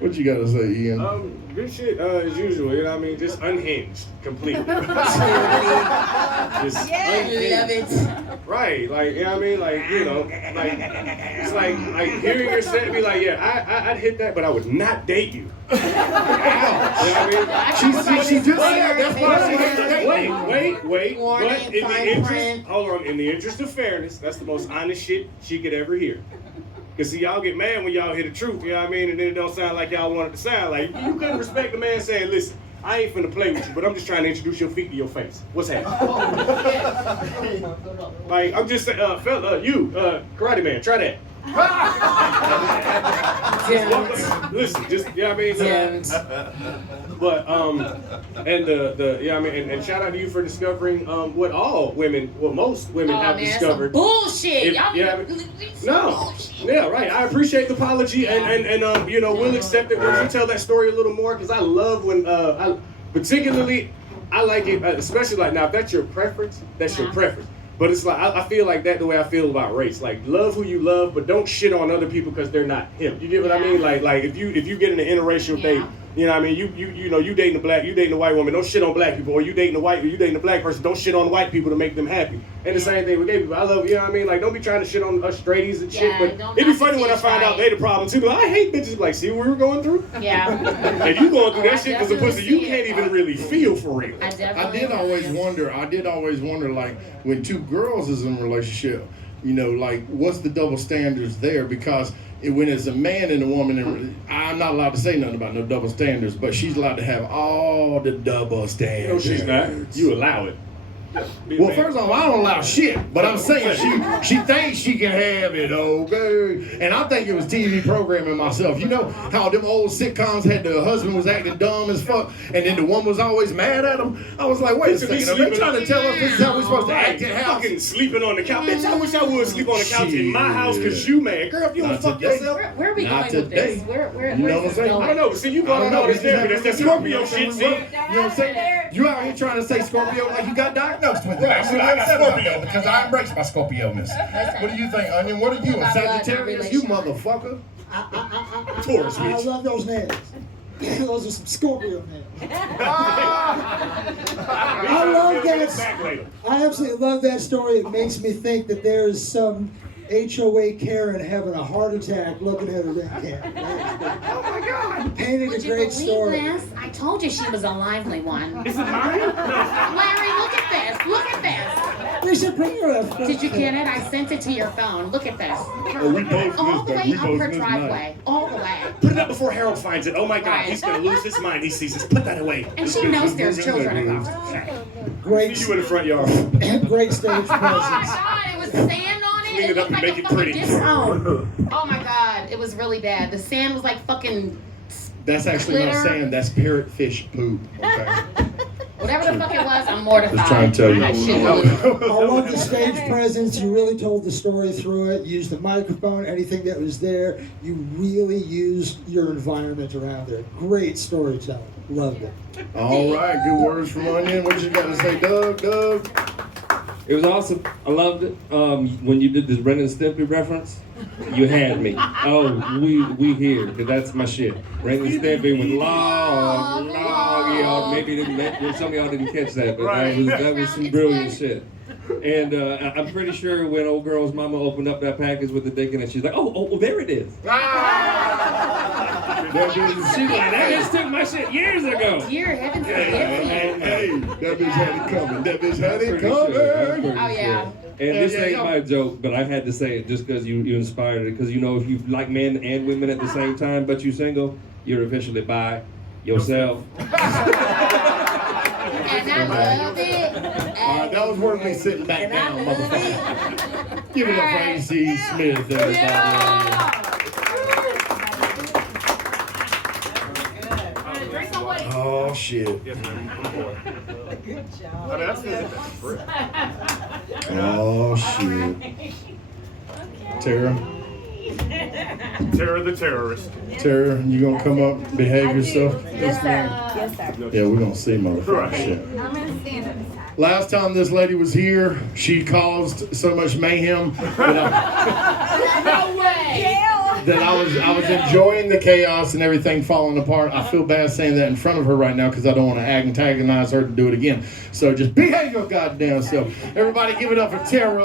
what you gotta say, Ian? Good shit, as usual, you know what I mean? Just unhinged, completely. Just I love it. Right, like, you know what I mean? Like, it's like hearing your set be like, yeah, I'd hit that, but I would not date you. You know what I mean? She just said that's why she hates Wait. Warning, But in fine the interest, print. hold on, in the interest of fairness, that's the most honest shit she could ever hear. Cause see, y'all get mad when y'all hear the truth, you know what I mean? And then it don't sound like y'all want it to sound like. You couldn't respect the man saying, listen, I ain't finna play with you, but I'm just trying to introduce your feet to your face. What's happening? Like, I'm just saying, fella, you, karate man, try that. Listen, just, you know what I mean? But, and and shout out to you for discovering what most women have man, that's discovered. some bullshit. Y'all No, yeah, right. I appreciate the apology, and we'll accept it once you tell that story a little more, because I love when I like it, especially like now. If that's your preference, that's your preference. But it's like I feel like that the way I feel about race. Like, love who you love, but don't shit on other people because they're not him. You get what I mean? Like if you get in an interracial date, you know what I mean? You dating a black, you dating a white woman, don't shit on black people. Or you dating a black person, don't shit on white people to make them happy. And the same thing with gay people. I love, you know what I mean? Like, don't be trying to shit on us straighties and shit. But it'd be funny when I find out they the problem too. But I hate bitches. Like, see what we were going through? Yeah. And you going through that shit because the pussy you can't even really feel for real. I did always wonder, like, when two girls is in a relationship, like, what's the double standards there? Because when it's a man and a woman, and I'm not allowed to say nothing about no double standards, but she's allowed to have all the double standards. No, she's not. You allow it. Well, first of all, I don't allow shit, but I'm saying she thinks she can have it, okay? And I think it was TV programming myself. You know how them old sitcoms had the husband was acting dumb as fuck, and then the woman was always mad at him? I was like, wait a second, are they trying to tell us this is how we're supposed to act in house? Fucking sleeping on the couch. Bitch, I wish I would sleep on the couch in my house because you mad. Girl, if you don't fuck yourself. Where are we Not going with this? today. Where You know where's what I'm this saying? going? I don't know. See, you going on all this therapy. That's that Scorpio shit, see? You know what I'm saying? You out here trying to say Scorpio like you got diagnosed with it. Right, That's what I I'm got saying about Scorpio. that, because I embrace my Scorpio-ness. What do you think, Onion? What are you, a About blood, Sagittarius? You motherfucker. Taurus, I bitch. love those names. Those are some Scorpio names. I love that. I absolutely love that story. It makes me think that there's some HOA Karen having a heart attack looking at her ring cam. Oh my God! Painted Would a you great believe story. this? I told you she was a lively one. Is it mine? Larry, look at this. Look at this. They should bring her up. Did you get it? I sent it to your phone. Look at this. Oh, we both All the way we up both her missed driveway. All the way. Put it up before Harold finds it. Oh my God, Right. he's gonna lose his mind. He sees this. Put that away. And she knows there's children across. Great, See you in the front yard. great stage Oh my presence. God! It was sand on it. Clean It it up looked and like make a it fucking pretty. disco. Oh my God! It was really bad. The sand was like fucking. That's actually not Glitter. sand, that's parrotfish poop. Okay. Whatever the fuck it was, I'm mortified. Just trying to tell you. I shouldn't I love the stage presence. You really told the story through it. Used the microphone, anything that was there. You really used your environment around there. Great storytelling. Loved it. All right, good words from Onion. What you got to say, Doug? It was awesome. I loved it. When you did this Ren and Stimpy reference, you had me. Oh, we here, because that's my shit. Ren and Stimpy with long, y'all. Maybe some of y'all didn't catch that, but that was some brilliant shit. And I'm pretty sure when old girl's mama opened up that package with the dick in it, she's like, oh, there it is. She's like, that just took my shit years ago. Dear heavens, Hey, that bitch had it coming. That bitch had it coming. Oh, yeah. And this ain't my joke, but I had to say it just because you inspired it. Because, you know, if you like men and women at the same time, but you single, you're officially by yourself. And I love it. That was worth me sitting back down, motherfucker. Give it up for A.C. Smith, everybody. Oh, shit. Yes, ma'am. Good job. I mean, that's good. Oh, shit. Tara? Terror the terrorist. Tara, you gonna come up, behave yourself? Yes, sir. Yes, sir. Yeah, we're gonna see, motherfucker. Shit. I'm gonna stand up this time. Last time this lady was here, she caused so much mayhem that I was enjoying the chaos and everything falling apart. I feel bad saying that in front of her right now because I don't want to antagonize her to do it again. So just behave your goddamn self. Everybody give it up for Tara.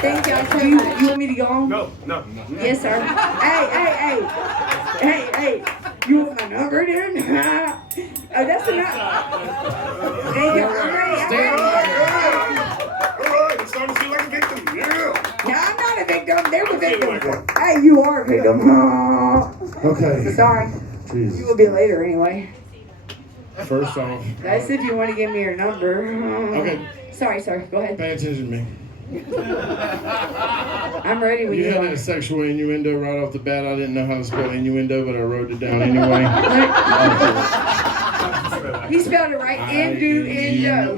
Thank y'all so much. You want me to go on? No. Yes, sir. Hey. You want my number then? Oh, that's enough. Thank you. I'm ready. It's starting to feel like a victim. Yeah. No, I'm not a victim. They're the victim. Hey, you are a victim. Okay. Sorry. Jesus. You will be later anyway. First off. That's if you want to give me your number. Okay. Sorry, sir. Go ahead. Pay attention to me. I'm ready when You you had are. that sexual innuendo right off the bat. I didn't know how to spell innuendo, but I wrote it down anyway. He spelled it right. Innuendo.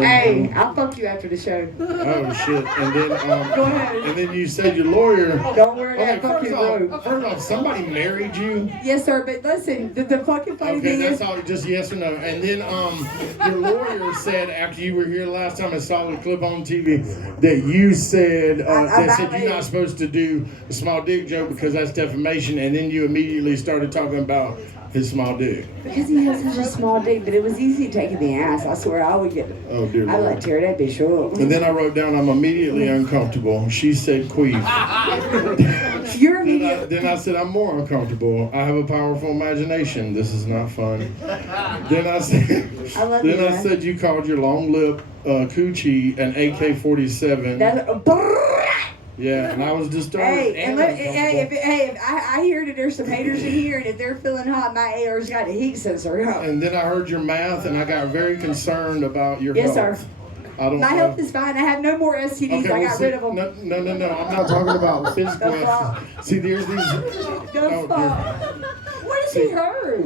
Hey, I'll fuck you after the show. Oh shit! And then Go ahead. and then you said your lawyer. Don't worry, Okay, I'll fuck you, bro. first off, somebody married you. Yes, sir. But listen, the fucking funny Okay, thing that's is, all. Just yes or no. And then your lawyer said after you were here last time and saw the clip on TV that you said they said you're not supposed to do a small dick joke because that's defamation. And then you immediately started talking about his small dick. because he has such a small dick, but it was easy taking the ass. I swear I would get it. Oh dear I'd Lord. like tear that bitch up. And then I wrote down, I'm immediately uncomfortable. She said, queef. You're immediate. Then I said, I'm more uncomfortable. I have a powerful imagination. This is not fun. Then I said, I love you, man. said you called your long lip coochie an AK-47. That's Yeah, and I was disturbed. Hey, and if I hear that there's some haters in here, and if they're feeling hot, my AR's got a heat sensor. And then I heard your math, and I got very concerned about your Yes, health. sir. I don't My know. health is fine. I have no more STDs. I got rid of them. No. I'm not talking about physical. The fuck? See, there's these. The fuck? What has he heard?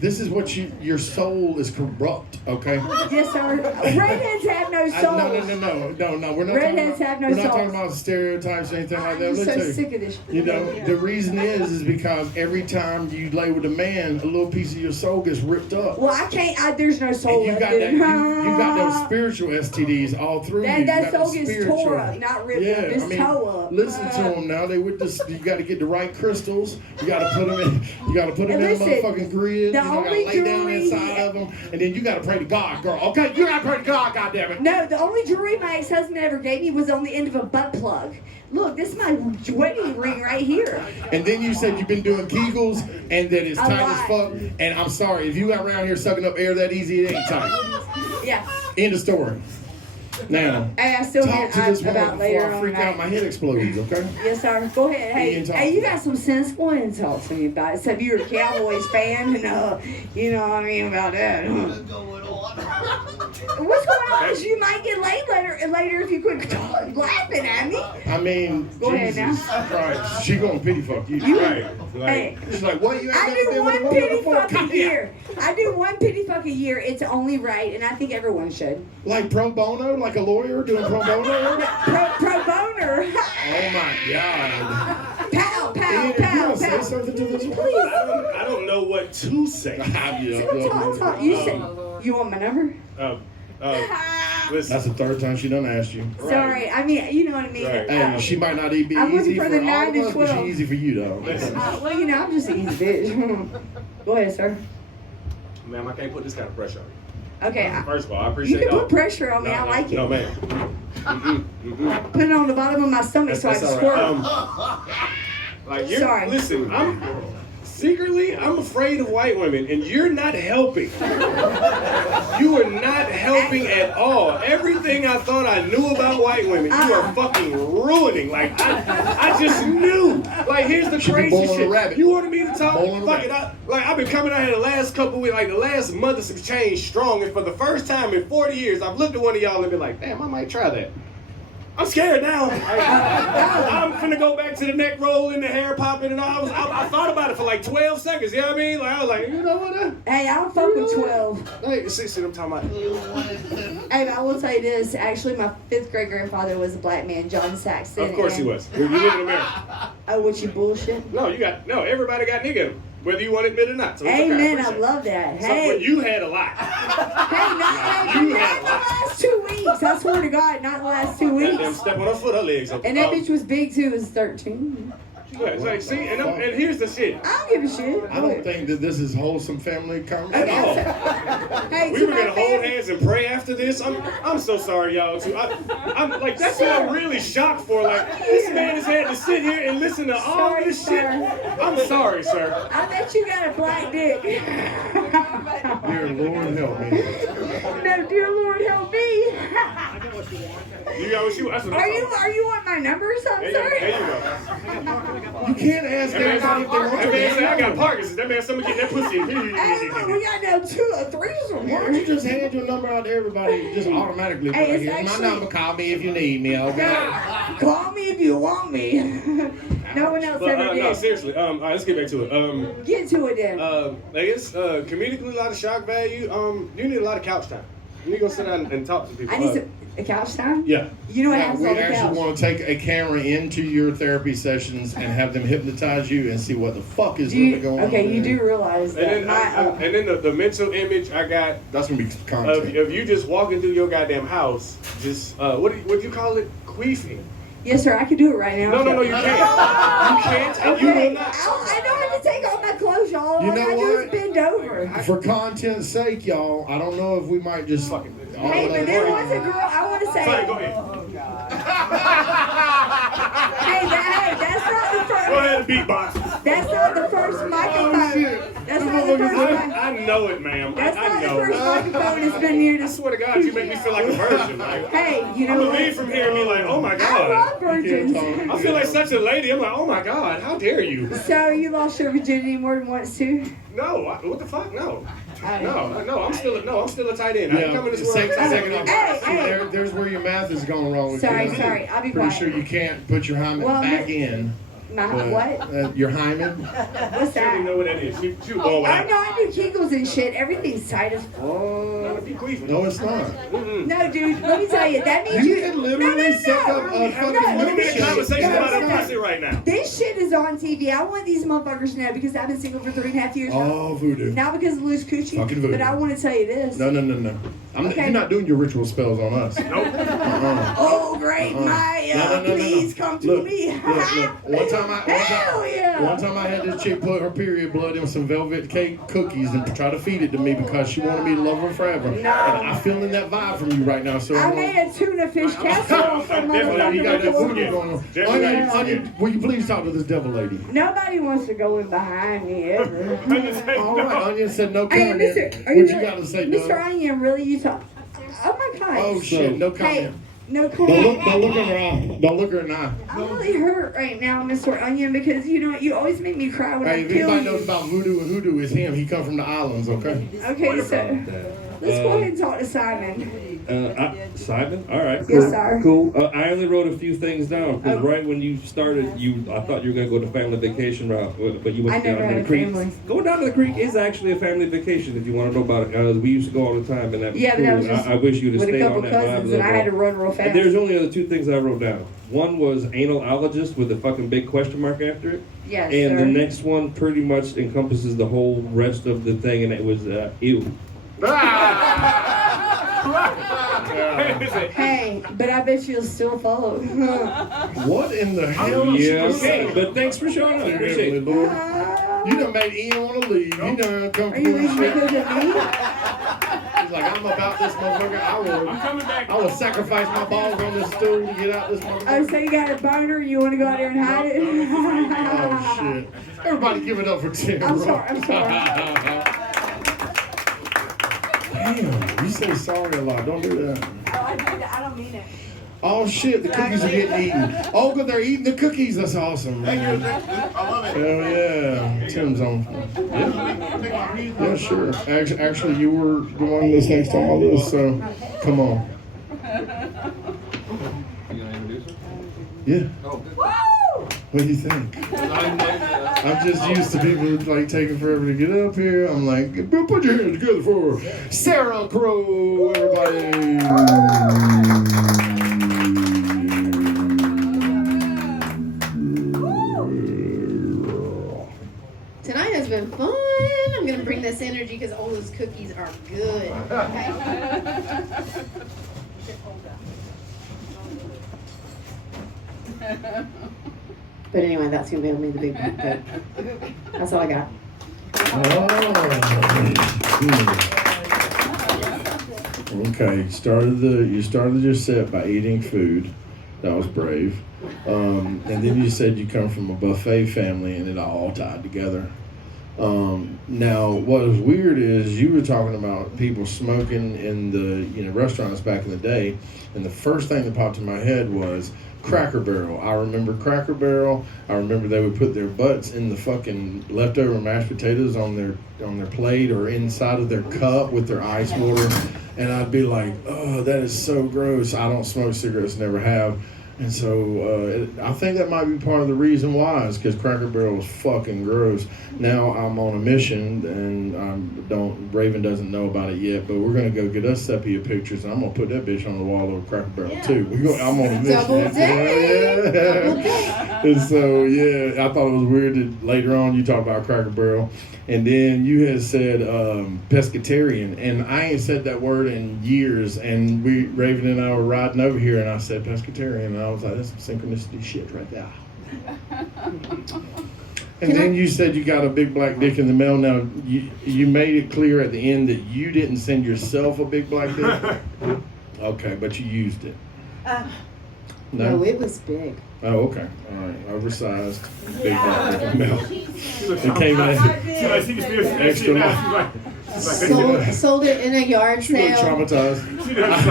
This is what your soul is corrupt, okay? Yes, sir. Redheads have no soul. No. We're not Redheads have no We're not souls. talking about stereotypes or anything like that. I'm Let me so tell you. sick of this. You know, the reason is because every time you lay with a man, a little piece of your soul gets ripped up. Well, I can't. There's no soul And you left got in that. it. You got those spiritual STDs all through you. That soul gets tore up, not ripped up. It's toe up. Listen to them now. They with this. You got to get the right crystals. You got to put them in. You got to put them in Listen, motherfucking grid. the You got to only lay down jewelry- inside of them, and then you got to pray to God, girl. Okay, you got to pray to God. Goddamn it. No, the only jewelry my ex-husband ever gave me was on the end of a butt plug. Look, this is my wedding ring right here. And then you said you've been doing Kegels and that it's A tight lot. as fuck. And I'm sorry, if you got around here sucking up air that easy, it ain't tight. Yeah. End of story. Now, Hey, I still talk hear to this woman about later before I on. freak out, my head explodes, okay? Yes, sir. Go ahead. Ian, talk Hey, to you me. got some sense. Go ahead and talk to me about it. So you're a Cowboys fan, and you know what I mean about that. What's going on? Is you might get laid later if you quit laughing at me. I mean, Go ahead Jesus now. Christ. She gonna pity fuck you. Hey, She's like, what? You ain't I never do been with a one woman pity before? fuck a year. I do one pity fuck a year. It's only right, and I think everyone should. Like pro bono? Like a lawyer doing pro bono? Pro boner. Oh my God. Pow, pow, Ian, if you pow, don't say pow. something to this woman. Please. I don't know what to say. Talk. You said, you want my number? Listen. That's the third time she done asked you. Sorry, I mean, you know what I mean. Right. And she might not be I'm easy looking for for the all 9 of to us, but 12. she's easy for you though. Listen. Well, you know, I'm just an easy bitch. Go ahead, sir. Ma'am, I can't put this kind of pressure on you. Okay. First of all, I You appreciate can y'all. put pressure on me. I like it. No, ma'am. Put it on the bottom of my stomach so I That's can all squirt. right. Like you're, Sorry. listen, I'm afraid of white women, and you're not helping. You are not helping at all. Everything I thought I knew about white women, you are fucking ruining. Like I just knew. Like here's the crazy boiling shit. a rabbit. You wanted me to talk? Boiling a Fuck it. I've been coming out here the last couple weeks, like the last month has changed strong, and for the first time in 40 years, I've looked at one of y'all and been like, damn, I might try that. I'm scared now. I'm finna go back to the neck rolling, the hair popping, and all. I thought about it for like 12 seconds. You know what I mean? Like I was like, you know what? Hey, I don't fuck with 12. Hey, see, I'm talking about. Hey, I will tell you this. Actually, my 5th great grandfather was a black man, John Saxon. Of course he was. You live in America. Oh, what you bullshit? No, everybody got nigga in them, whether you want to admit it or not. So it's okay, Amen. I appreciate it. love that. So, Hey. but you had a lot. Hey, not You the had a lot. last 2 weeks. I swear to God, not the last 2 Goddamn, weeks. step on her foot, her legs up. And that bitch was big too. It was 13. Yeah, it's like, see, and here's the shit. I don't give a shit. I don't think that this is wholesome family At conversation. all. Hey, We to were my gonna hold family. hands and pray after this. I'm so sorry, y'all. Too. I'm like that's what I'm really shocked for. Like this man has had to sit here and listen to all Sorry, this shit. sir. I'm sorry, sir. I bet you got a black dick. Dear Lord help me. No, dear Lord, help me. You got what you? That's what I'm Are talking you on my number or something, about. There sir? you go. You can't ask That man everybody if they want that man to. said I got Parkinson's. That man, someone get that pussy. Hey, look, we got now 2 or 3s Why don't you just hand your number out to everybody just automatically? Hey, it's Here's actually- my number. Call me if you need me. Okay. Call me if you want me. No one else But ever no, did. seriously. All right, let's get back to it. Get to it then. I guess comedically a lot of shock value. You need a lot of couch time. You need to go sit down and talk to people. I need a couch time. Yeah. You know what Yeah, happens we on the actually couch. want to take a camera into your therapy sessions and have them hypnotize you and see what the fuck is Do you, really going on. okay, you there. do realize that And then the mental image I got That's gonna be content. of you just walking through your goddamn house, just what do you call it? Queefing. yes, sir, I can do it right now. No, you can't. You can't, and you will Okay, not. I don't have to take off my clothes, y'all. All You I know gotta do is what? bend over. For content's sake, y'all, I don't know if we might just Fucking. Hey, but there was a girl, I want to say, Sorry, go ahead. hey, that's not the Go first, ahead and beatbox. that's not the first microphone. That's not the first one. I know it, ma'am. That's I not the know. first microphone that's been here I to. swear to God, you make me feel like a virgin. Like, Hey, you I'm know gonna leave what? from here and be like, oh my I God. love virgins. I feel like such a lady. I'm like, oh my God, how dare you? So you lost your virginity more than once too? No, what the fuck? No. No, I'm still a tight end. I can come in this world. Second off, Hey, see, hey. there's where your math is going wrong. Sorry, because sorry, I'll be Pretty quiet. sure you can't put your hymen Well, back in. My but, what? Your hymen. What's I don't even that? know what that is. She was Oh, going with I that. know I do Kegels and shit. Everything's tight as fuck. No, be queefing. No, it's not. No, dude, let me tell you, that means You you can literally suck up a fucking We're having a milkshake. conversation No, about no, a no. pussy right now. This shit is on TV. I want these motherfuckers to know because I've been single for 3.5 years. Oh, voodoo. Not because of loose coochie, Fucking voodoo. but I want to tell you this. No. Okay. You're not doing your ritual spells on us. Nope. Oh, great, Maya, No. please come to Look, me. look. Hell yeah. One time I had this chick put her period blood in some velvet cake cookies and try to feed it to me because she wanted me to love her forever. No. And I'm feeling that vibe from you right now. So I made a tuna fish casserole for Definitely, you got that motherfucker. voodoo going on. Definitely. Onion, will you please talk to this devil lady? Nobody wants to go in behind me ever. All right, Onion said no Hey, comment. Mr. Are What you got to say, Mr. Doug? Onion, really? You talk? Oh my God. Oh shit, no Hey, comment. no Don't comment. look her in her eye. Don't look her in the eye. I'm really hurt right now, Mr. Onion, because you know you always make me cry when Hey, I if kill anybody knows you. about voodoo and hoodoo, it's him. He come from the islands, okay? Okay, so let's go ahead and talk to Simon. Simon? All right. Yes, sir. Cool. I only wrote a few things down because Oh. right when you started, I thought you were gonna go the family vacation route, but you I went never down to had the a creek. family. Going down to the creek is actually a family vacation if you want to know about it. We used to go all the time, and that was Yeah, but cool. that was just I wish you'd have with a stayed couple on that. when I cousins, was and I had to little. run real fast. And there's only other two things I wrote down. One was analologist with a fucking big question mark after it. Yes, And sir. the next one pretty much encompasses the whole rest of the thing, and it was ew. Hey, but I bet you'll still follow. What in the hell? Yeah, is okay, that? but thanks for showing up. Dear Appreciate Heavenly it. Lord, you done made Ian want to leave. You done come Are you full wishing shit. because of me? He's like, I'm about this motherfucker. I'm coming back. I will sacrifice my balls on this stool to get out this motherfucker. Oh, so you got a boner? You want to go out there and hide it? Oh, shit. Everybody give it up for Tim. I'm sorry. I'm sorry. Damn, you say sorry a lot. Don't do that. Oh, I don't mean it. Oh, shit, the cookies are getting eaten. Oh, good, they're eating the cookies. That's awesome. Thank you. I love it. Hell yeah. Tim's on. Yeah, sure. Actually, you were the one that's next on my list, so come on. Yeah. What do you think? I'm just used to people like taking forever to get up here. I'm like, put your hands together for Sarah Crow, everybody. Tonight has been fun. I'm gonna bring this energy because all those cookies are good. Okay. But anyway, that's gonna be only the big one. But that's all I got. Okay, you started your set by eating food. That was brave. And then you said you come from a buffet family and it all tied together. Now, what was weird is you were talking about people smoking in the restaurants back in the day, and the first thing that popped in my head was Cracker Barrel. I remember Cracker Barrel. I remember they would put their butts in the fucking leftover mashed potatoes on their plate or inside of their cup with their ice water, and I'd be like, oh, that is so gross. I don't smoke cigarettes, never have. And so I think that might be part of the reason why is because Cracker Barrel was fucking gross. Now I'm on a mission, and Raven doesn't know about it yet, but we're gonna go get us sepia pictures, and I'm gonna put that bitch on the wall of Cracker Barrel too. I'm on a mission. Double date. Double date. And so I thought it was weird that later on you talk about Cracker Barrel, and then you had said pescatarian, and I ain't said that word in years. And Raven and I were riding over here, and I said pescatarian, and I was like, that's some synchronicity shit right there. And then you said you got a big black dick in the mail. Now you made it clear at the end that you didn't send yourself a big black dick. Okay, but you used it. No, it was big. Oh, okay. All right. Oversized, big black dick in the mail. It came in extra long. Sold it in a yard She looked sale. traumatized.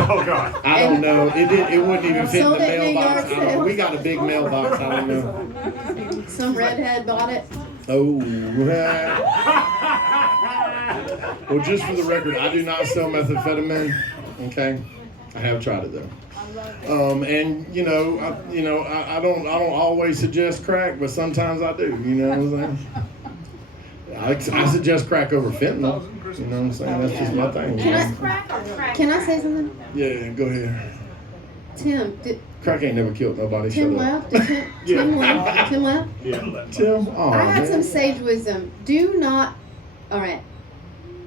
Oh God. I don't know. It wouldn't even fit in Sold the it in a mailbox. yard I don't know. sale. We got a big mailbox. I don't know. Some redhead bought it. Oh. Well, just for the record, I do not sell methamphetamine. Okay, I have tried it though. And I don't always suggest crack, but sometimes I do. You know what I'm saying? I suggest crack over fentanyl. You know what I'm saying? That's just my thing. Can I say something? Yeah, go ahead. Tim, Crack ain't never killed nobody. Tim Shut up. left? Did Tim left? Tim left? Yeah. Tim? Oh, I have man. some sage wisdom. Do not, all right,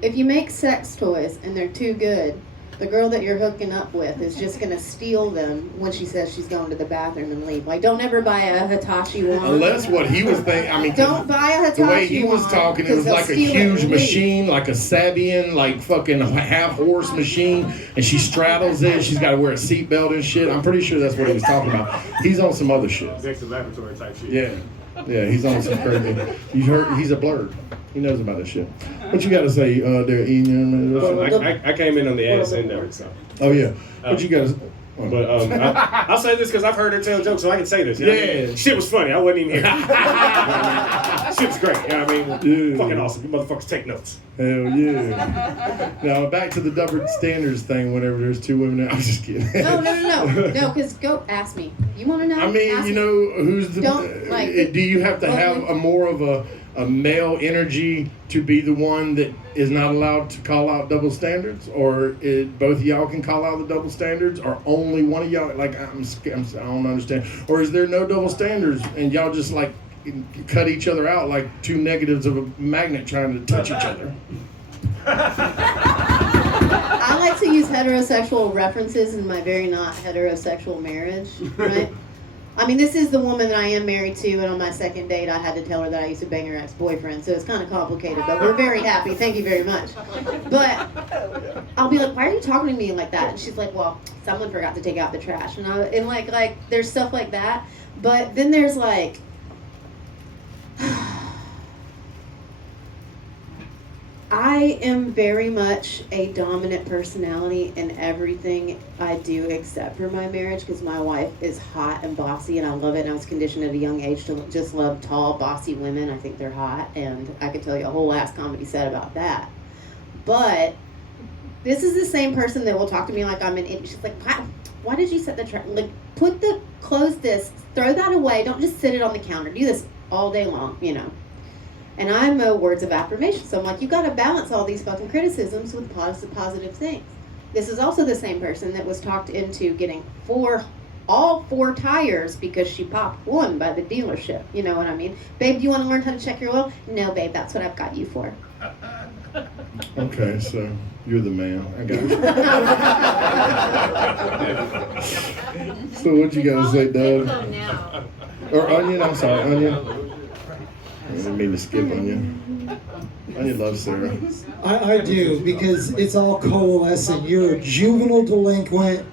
if you make sex toys and they're too good, the girl that you're hooking up with is just going to steal them when she says she's going to the bathroom and leave. Like, don't ever buy a Hitachi wand. Unless what he was thinking, I mean, Don't buy a Hitachi the way he was wand, talking, it was 'cause they'll like a steal it huge and leave. machine, like a Sabian, like fucking half-horse machine, and she straddles it. She's got to wear a seatbelt and shit. I'm pretty sure that's what he was talking about. He's on some other shit. Next to laboratory type shit. Yeah, he's on some crazy. You heard? He's a blurred. He knows about this shit. What you got to say there, Ian? I came in on the ass end of it, so. Oh yeah. What you got? But I'll say this because I've heard her tell jokes, so I can say this. You know what I mean? Shit was funny. I wasn't even here. Shit was great. You know what I mean? Yeah. Fucking awesome. You motherfuckers take notes. Hell yeah. Now back to the double standards thing. Whenever there's two women, there. I'm just kidding. No, because go ask me. You want to know? I mean, Ask you me. know, who's the? Don't, like, do you have to have a more of a male energy to be the one that is not allowed to call out double standards, or both of y'all can call out the double standards, or only one of y'all? Like, I don't understand. Or is there no double standards and y'all just like cut each other out like two negatives of a magnet trying to touch each other? I like to use heterosexual references in my very not heterosexual marriage, right? I mean, this is the woman that I am married to, and on my second date, I had to tell her that I used to bang her ex-boyfriend, so it's kind of complicated, but we're very happy. Thank you very much. But I'll be like, why are you talking to me like that? And she's like, well, someone forgot to take out the trash. And like there's stuff like that. But then there's like, I am very much a dominant personality in everything I do except for my marriage, because my wife is hot and bossy and I love it, and I was conditioned at a young age to just love tall, bossy women. I think they're hot, and I could tell you a whole ass comedy set about that. But this is the same person that will talk to me like I'm an idiot. She's like, why did you set the trash? Like, close this, throw that away, don't just sit it on the counter. Do this all day long, you know. And I'm a words of affirmation. So I'm like, you got to balance all these fucking criticisms with positive things. This is also the same person that was talked into getting all four tires because she popped one by the dealership. You know what I mean? Babe, do you want to learn how to check your oil? No, babe, that's what I've got you for. Okay, so you're the man. I got you. So what you got to say, Doug? Or Onion? I'm sorry, Onion. I didn't mean to skip Onion. Onion loves Sarah. I do, because it's all coalescing. You're a juvenile delinquent,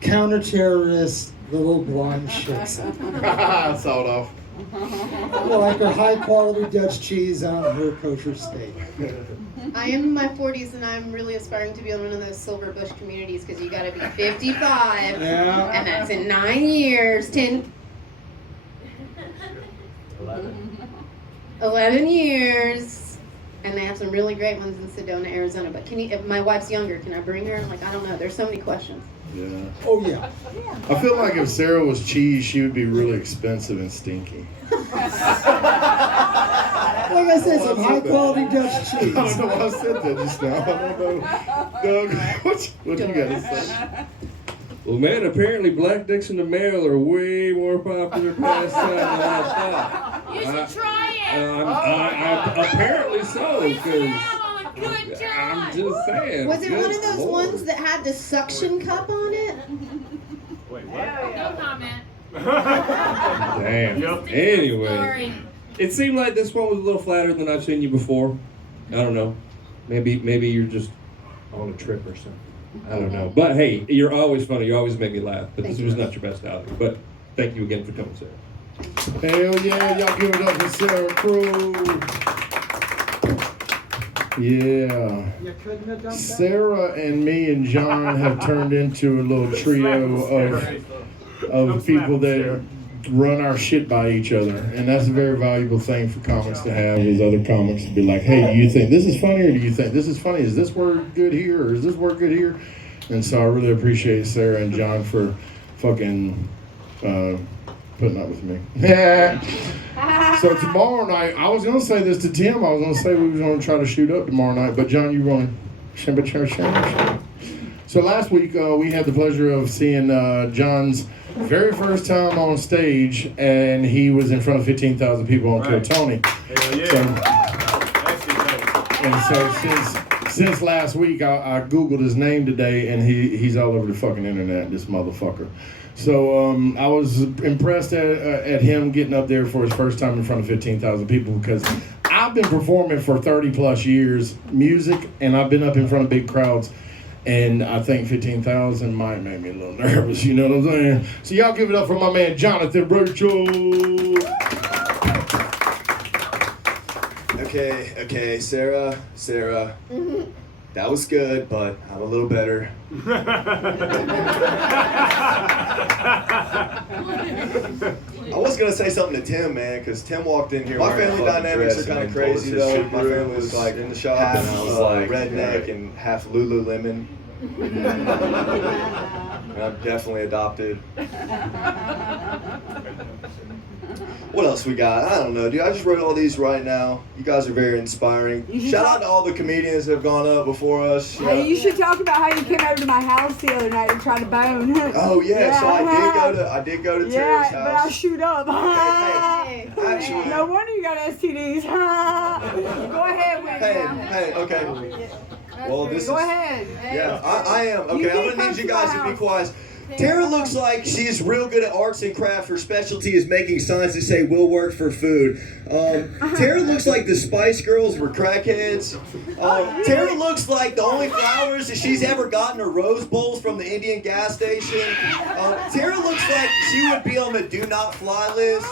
counter-terrorist, little blonde chick. Sawed off. Well, like a high-quality Dutch cheese on her kosher steak. I am in my 40s, and I'm really aspiring to be on one of those silver bush communities, because you got to be 55, Yeah. and that's in 9 years, 11 years, and they have some really great ones in Sedona, Arizona. But if my wife's younger, can I bring her? Like, I don't know. There's so many questions. Yeah. Oh, yeah. I feel like if Sarah was cheese, she would be really expensive and stinky. Like I said, some high-quality Dutch cheese. I don't know why I said that just now. I don't know. Doug, what you got to say? Well, man, apparently black dicks in the mail are way more popular past time than I thought. You should try it. Apparently so, because Good job. I'm just saying. Was it good one of those Lord. ones that had the suction cup on it? Wait, what? No comment. Damn. Yep. Anyway, Sorry. it seemed like this one was a little flatter than I've seen you before. I don't know. Maybe you're just on a trip or something. I don't know. But hey, you're always funny. You always make me laugh. But this was not your best outing. But thank you again for coming, Sarah. Hell yeah, y'all give it up for Sarah Crew. Yeah. You couldn't have done that. Sarah and me and John have turned into a little trio of people that run our shit by each other. And that's a very valuable thing for comics to have, is other comics to be like, hey, do you think this is funny, or do you think this is funny? Is this word good here, or is this word good here? And so I really appreciate Sarah and John for fucking putting up with me. So tomorrow night, I was going to say this to Tim. I was going to say we were going to try to shoot up tomorrow night, but John, you want to... So last week, we had the pleasure of seeing John's very first time on stage, and he was in front of 15,000 people on Kill Tony. Hell yeah. So since last week, I Googled his name today, and he's all over the fucking internet, this motherfucker. So I was impressed at him getting up there for his first time in front of 15,000 people, because I've been performing for 30 plus years, music, and I've been up in front of big crowds. And I think 15,000 might make me a little nervous, you know what I'm saying? So y'all give it up for my man, Jonathan Rachel. Okay, Sarah, that was good, but I'm a little better. I was gonna say something to Tim, man, because Tim walked in here. My family dynamics are kind of crazy, though. My family was like in the shop, half and I was like redneck and half Lululemon. And I'm definitely adopted. What else we got? I don't know, dude. I just wrote all these right now. You guys are very inspiring. Shout out to all the comedians that have gone up before us. Hey, you should talk about how you came over to my house the other night and tried to bone. Oh yeah, so I did go to Tara's house. But I shoot up. Hey, actually, no wonder you got STDs. Go ahead, William. Hey, okay. Well, this Go is. ahead. Yeah, I am. Okay, I'm gonna need you guys to be quiet. Tara looks like she's real good at arts and crafts. Her specialty is making signs that say "will work for food." Tara looks like the Spice Girls were crackheads. Tara looks like the only flowers that she's ever gotten are rose bowls from the Indian gas station. Tara looks like she would be on the do not fly list.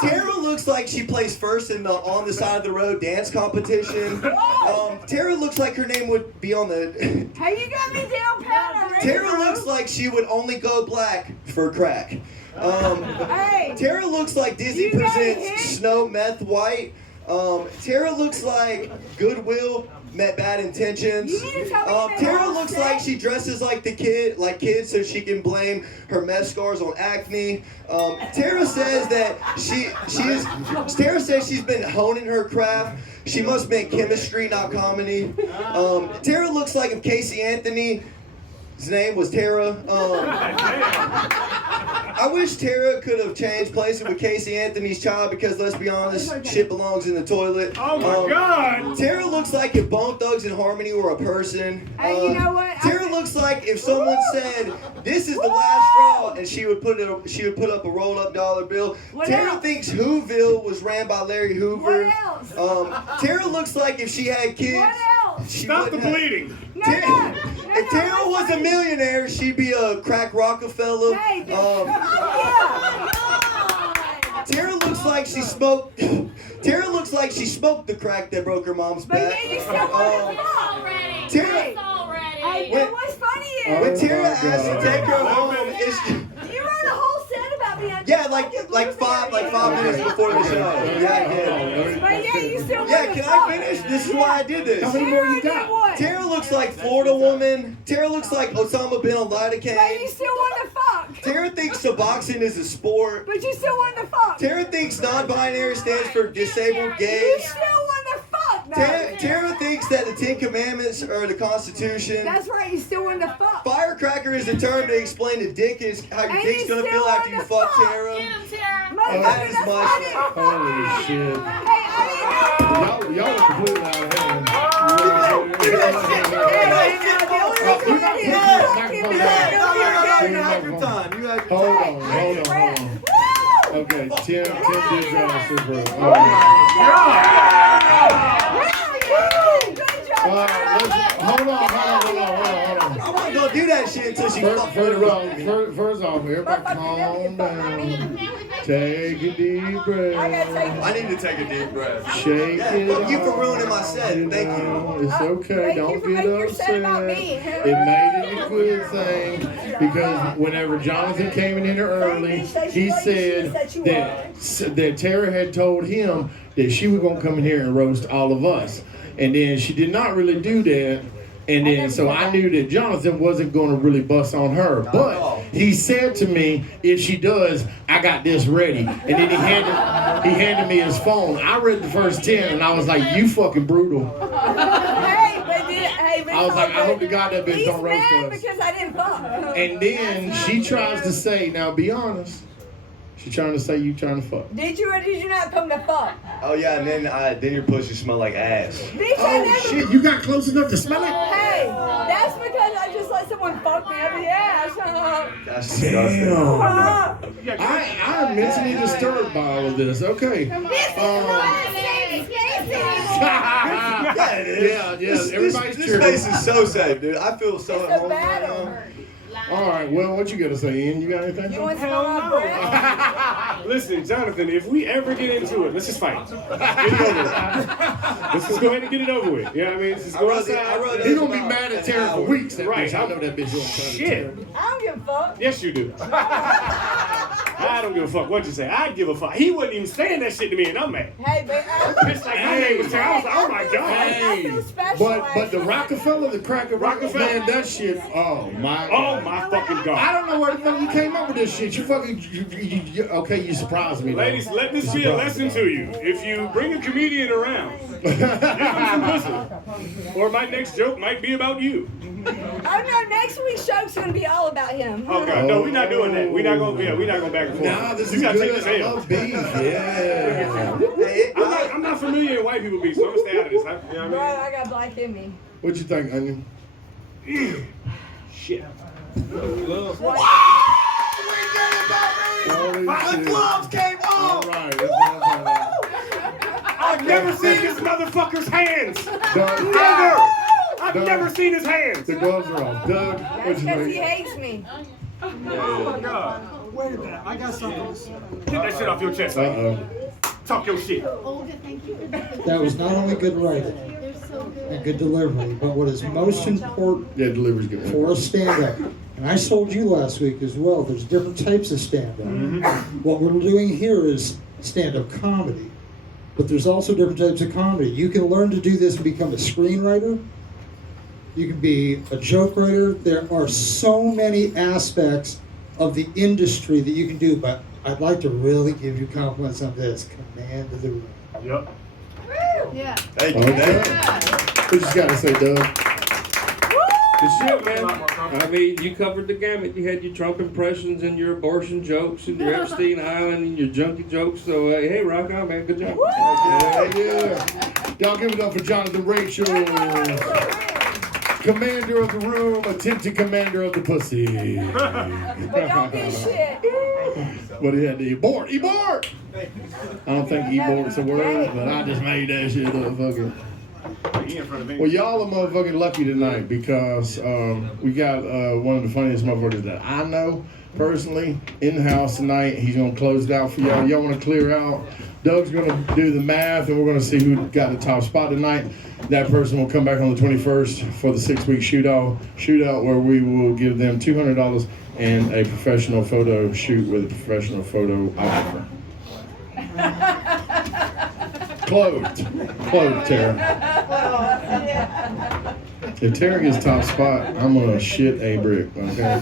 Tara looks like she plays first in the on the side of the road dance competition. Tara looks like her name would be on the. Hey, you got me down pat already. Tara looks like she would only go black for crack. Hey, Tara looks like Disney You got presents it. Snow Meth White. Tara looks like Goodwill met bad intentions. You need to tell me that Tara all looks set. like she dresses like kids so she can blame her meth scars on acne. Tara says that Tara says she's been honing her craft. She must make chemistry, not comedy. Tara looks like if Casey Anthony's name was Tara. I wish Tara could have changed places with Casey Anthony's child because let's be honest, shit belongs in the toilet. Oh my God! Tara looks like if Bone Thugs and Harmony were a person. Hey, you know what? Tara looks like if someone said, "This is the last straw," and she would put up a roll-up dollar bill. What Tara else? thinks Whoville was ran by Larry Hoover. What else? Tara looks like if she had kids. What else? She Stop the wouldn't have- bleeding. If Tara was a millionaire, she'd be a crack Rockefeller. Hey, dude. Tara looks like she smoked. Tara looks like she smoked the crack that broke her mom's But back. yeah, you still want to Already. Tara- It's already. Hey, When- what's funny When is Tara asked to take her home, it's you wrote a whole set about me. On yeah, like 5 minutes before the show. Yeah, I did. But yeah, you still Yeah, want to can I finish? This is why I did this. How many more you got? What? Tara looks like Florida woman. Tara looks like Osama bin But you Laden. still want to fuck. Tara thinks Suboxone is a sport. But you still want to fuck. Tara thinks non-binary stands for disabled You gays. still want to fuck. though. Tara thinks that the Ten Commandments are the Constitution. That's right. You still want to fuck. Firecracker is the term to explain to dick is how your And dick's you gonna still feel after you wanna fuck fuck. Tara. Get him, Tara. Motherfucker, that is that's my funny. shit. Holy shit. Hey, I mean, Y'all are completely out of hand. Hold on. Okay, Tim did that super. Good job. Hold on. I'm not gonna do that shit until she fucks me. First off, everybody calm down. Take a deep breath. I need to take a deep breath. Shake it Fuck you for off. ruining my set. Thank you. It's okay. Thank you Don't for get making your set upset. about me. It made it a good thing because whenever Jonathan came in here early, he said that Tara had told him that she was gonna come in here and roast all of us, and then she did not really do that. And then, so I knew that Jonathan wasn't going to really bust on her. But he said to me, if she does, I got this ready. And then he handed me his phone. I read the first 10, and I was like, you fucking brutal. I was like, I hope to God that bitch don't roast us. Because I didn't fuck. And then she tries to say, now be honest. She's trying to say you trying to fuck. Did you or did you not come to fuck? Oh yeah, and then your pussy smell like ass. Bitch, I never. Shit, you got close enough to smell it? Hey, that's because I just let someone fuck me up the ass. That's disgusting. I'm mentally disturbed by all of this. Okay. Yeah, it is. Yeah. Everybody's This cheering. space is so safe, dude. I feel so at home right battle. now. All right. Well, what you got to say, Ian? You got anything? You want some of my bread? Listen, Jonathan, if we ever get into it, let's just fight. Get it over with. Let's just go ahead and get it over with. You know what I mean? Let's just go outside. He's going to be mad at Tara for weeks. That Right. bitch. I know that bitch won't come. Shit. I don't give a fuck. Yes, you do. I don't give a fuck what you say. I'd give a fuck. He wasn't even saying that shit to me, and I'm mad. Hey, but It's like my name was Tara. I was like, oh my God. I feel special. But the Rockefeller, the cracker Rockefeller, man, that shit. Oh my. Oh my fucking God. I don't know where the fuck you came up with this shit. You fucking. Okay, you surprised me. though. Ladies, let this be a lesson to you. If you bring a comedian around, give him some pussy. Or my next joke might be about you. Oh no, next week's joke's gonna be all about him. Oh God, no, we're not doing that. We're not gonna back and Nah, this You is gotta take good. this I L. love beef. Yeah. I'm not familiar with white people beef, so I'm gonna stay out of this. You know what I mean? Bro, I got black in me. What you think, Onion? Shit. My gloves came off! All right, that's what I'm talking about. I've never seen this motherfucker's hands. Doug, Ever. I've Doug. never seen his hands. the gloves are off. Doug, That's what you because he think? hates me. Oh my God. Wait a minute, I got something to say. Get that shit off your chest. Uh-oh. Talk your shit. That was not only good writing and good delivery, but what is most important Yeah, delivery's good. for a stand-up, and I told you last week as well, there's different types of stand-up. What we're doing here is stand-up comedy, but there's also different types of comedy. You can learn to do this and become a screenwriter. You can be a joke writer. There are so many aspects of the industry that you can do, but I'd like to really give you compliments on this. Command of the room. Yep. Yeah. Thank you, Okay. man. What you just got to say, Doug? Good shit, man. I mean, you covered the gamut. You had your Trump impressions and your abortion jokes and your Epstein Island and your junkie jokes. So, hey, rock on, man. Good job. Yeah. Y'all give it up for Jonathan Rachel. Commander of the room, attempted commander of the pussy. But don't be shit. What he had to abort. Abort! I don't think abort's a word, but I just made that shit up, fucker. Well, y'all are motherfucking lucky tonight because we got one of the funniest motherfuckers that I know personally in the house tonight. He's gonna close it out for y'all. Y'all want to clear out? Doug's gonna do the math, and we're gonna see who got the top spot tonight. That person will come back on the 21st for the 6-week shootout, where we will give them $200 and a professional photo shoot with a professional photographer. Clothed, Tara. If Tara gets top spot, I'm gonna shit a brick. Okay.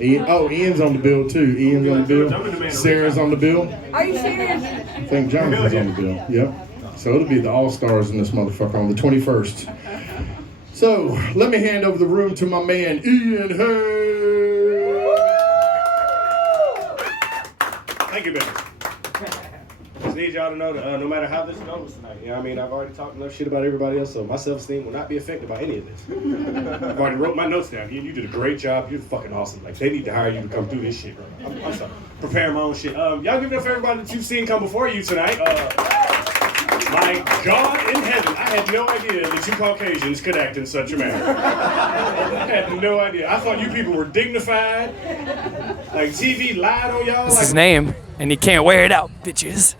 Ian's on the bill too. Ian's on the bill. Sarah's on the bill. Are you serious? I think Jonathan's on the bill. Yep. So it'll be the all-stars in this motherfucker on the 21st. So let me hand over the room to my man Ian Hay. Thank you, man. Just need y'all to know that no matter how this goes tonight, you know what I mean? I've already talked enough shit about everybody else, so my self-esteem will not be affected by any of this. I've already wrote my notes down. You did a great job. You're fucking awesome. Like, they need to hire you to come through this shit, bro. I'm sorry. Preparing my own shit. Y'all give it up for everybody that you've seen come before you tonight. My God in heaven, I had no idea that you Caucasians could act in such a manner. I had no idea. I thought you people were dignified. Like TV lied on y'all. That's his name, and he can't wear it out, bitches.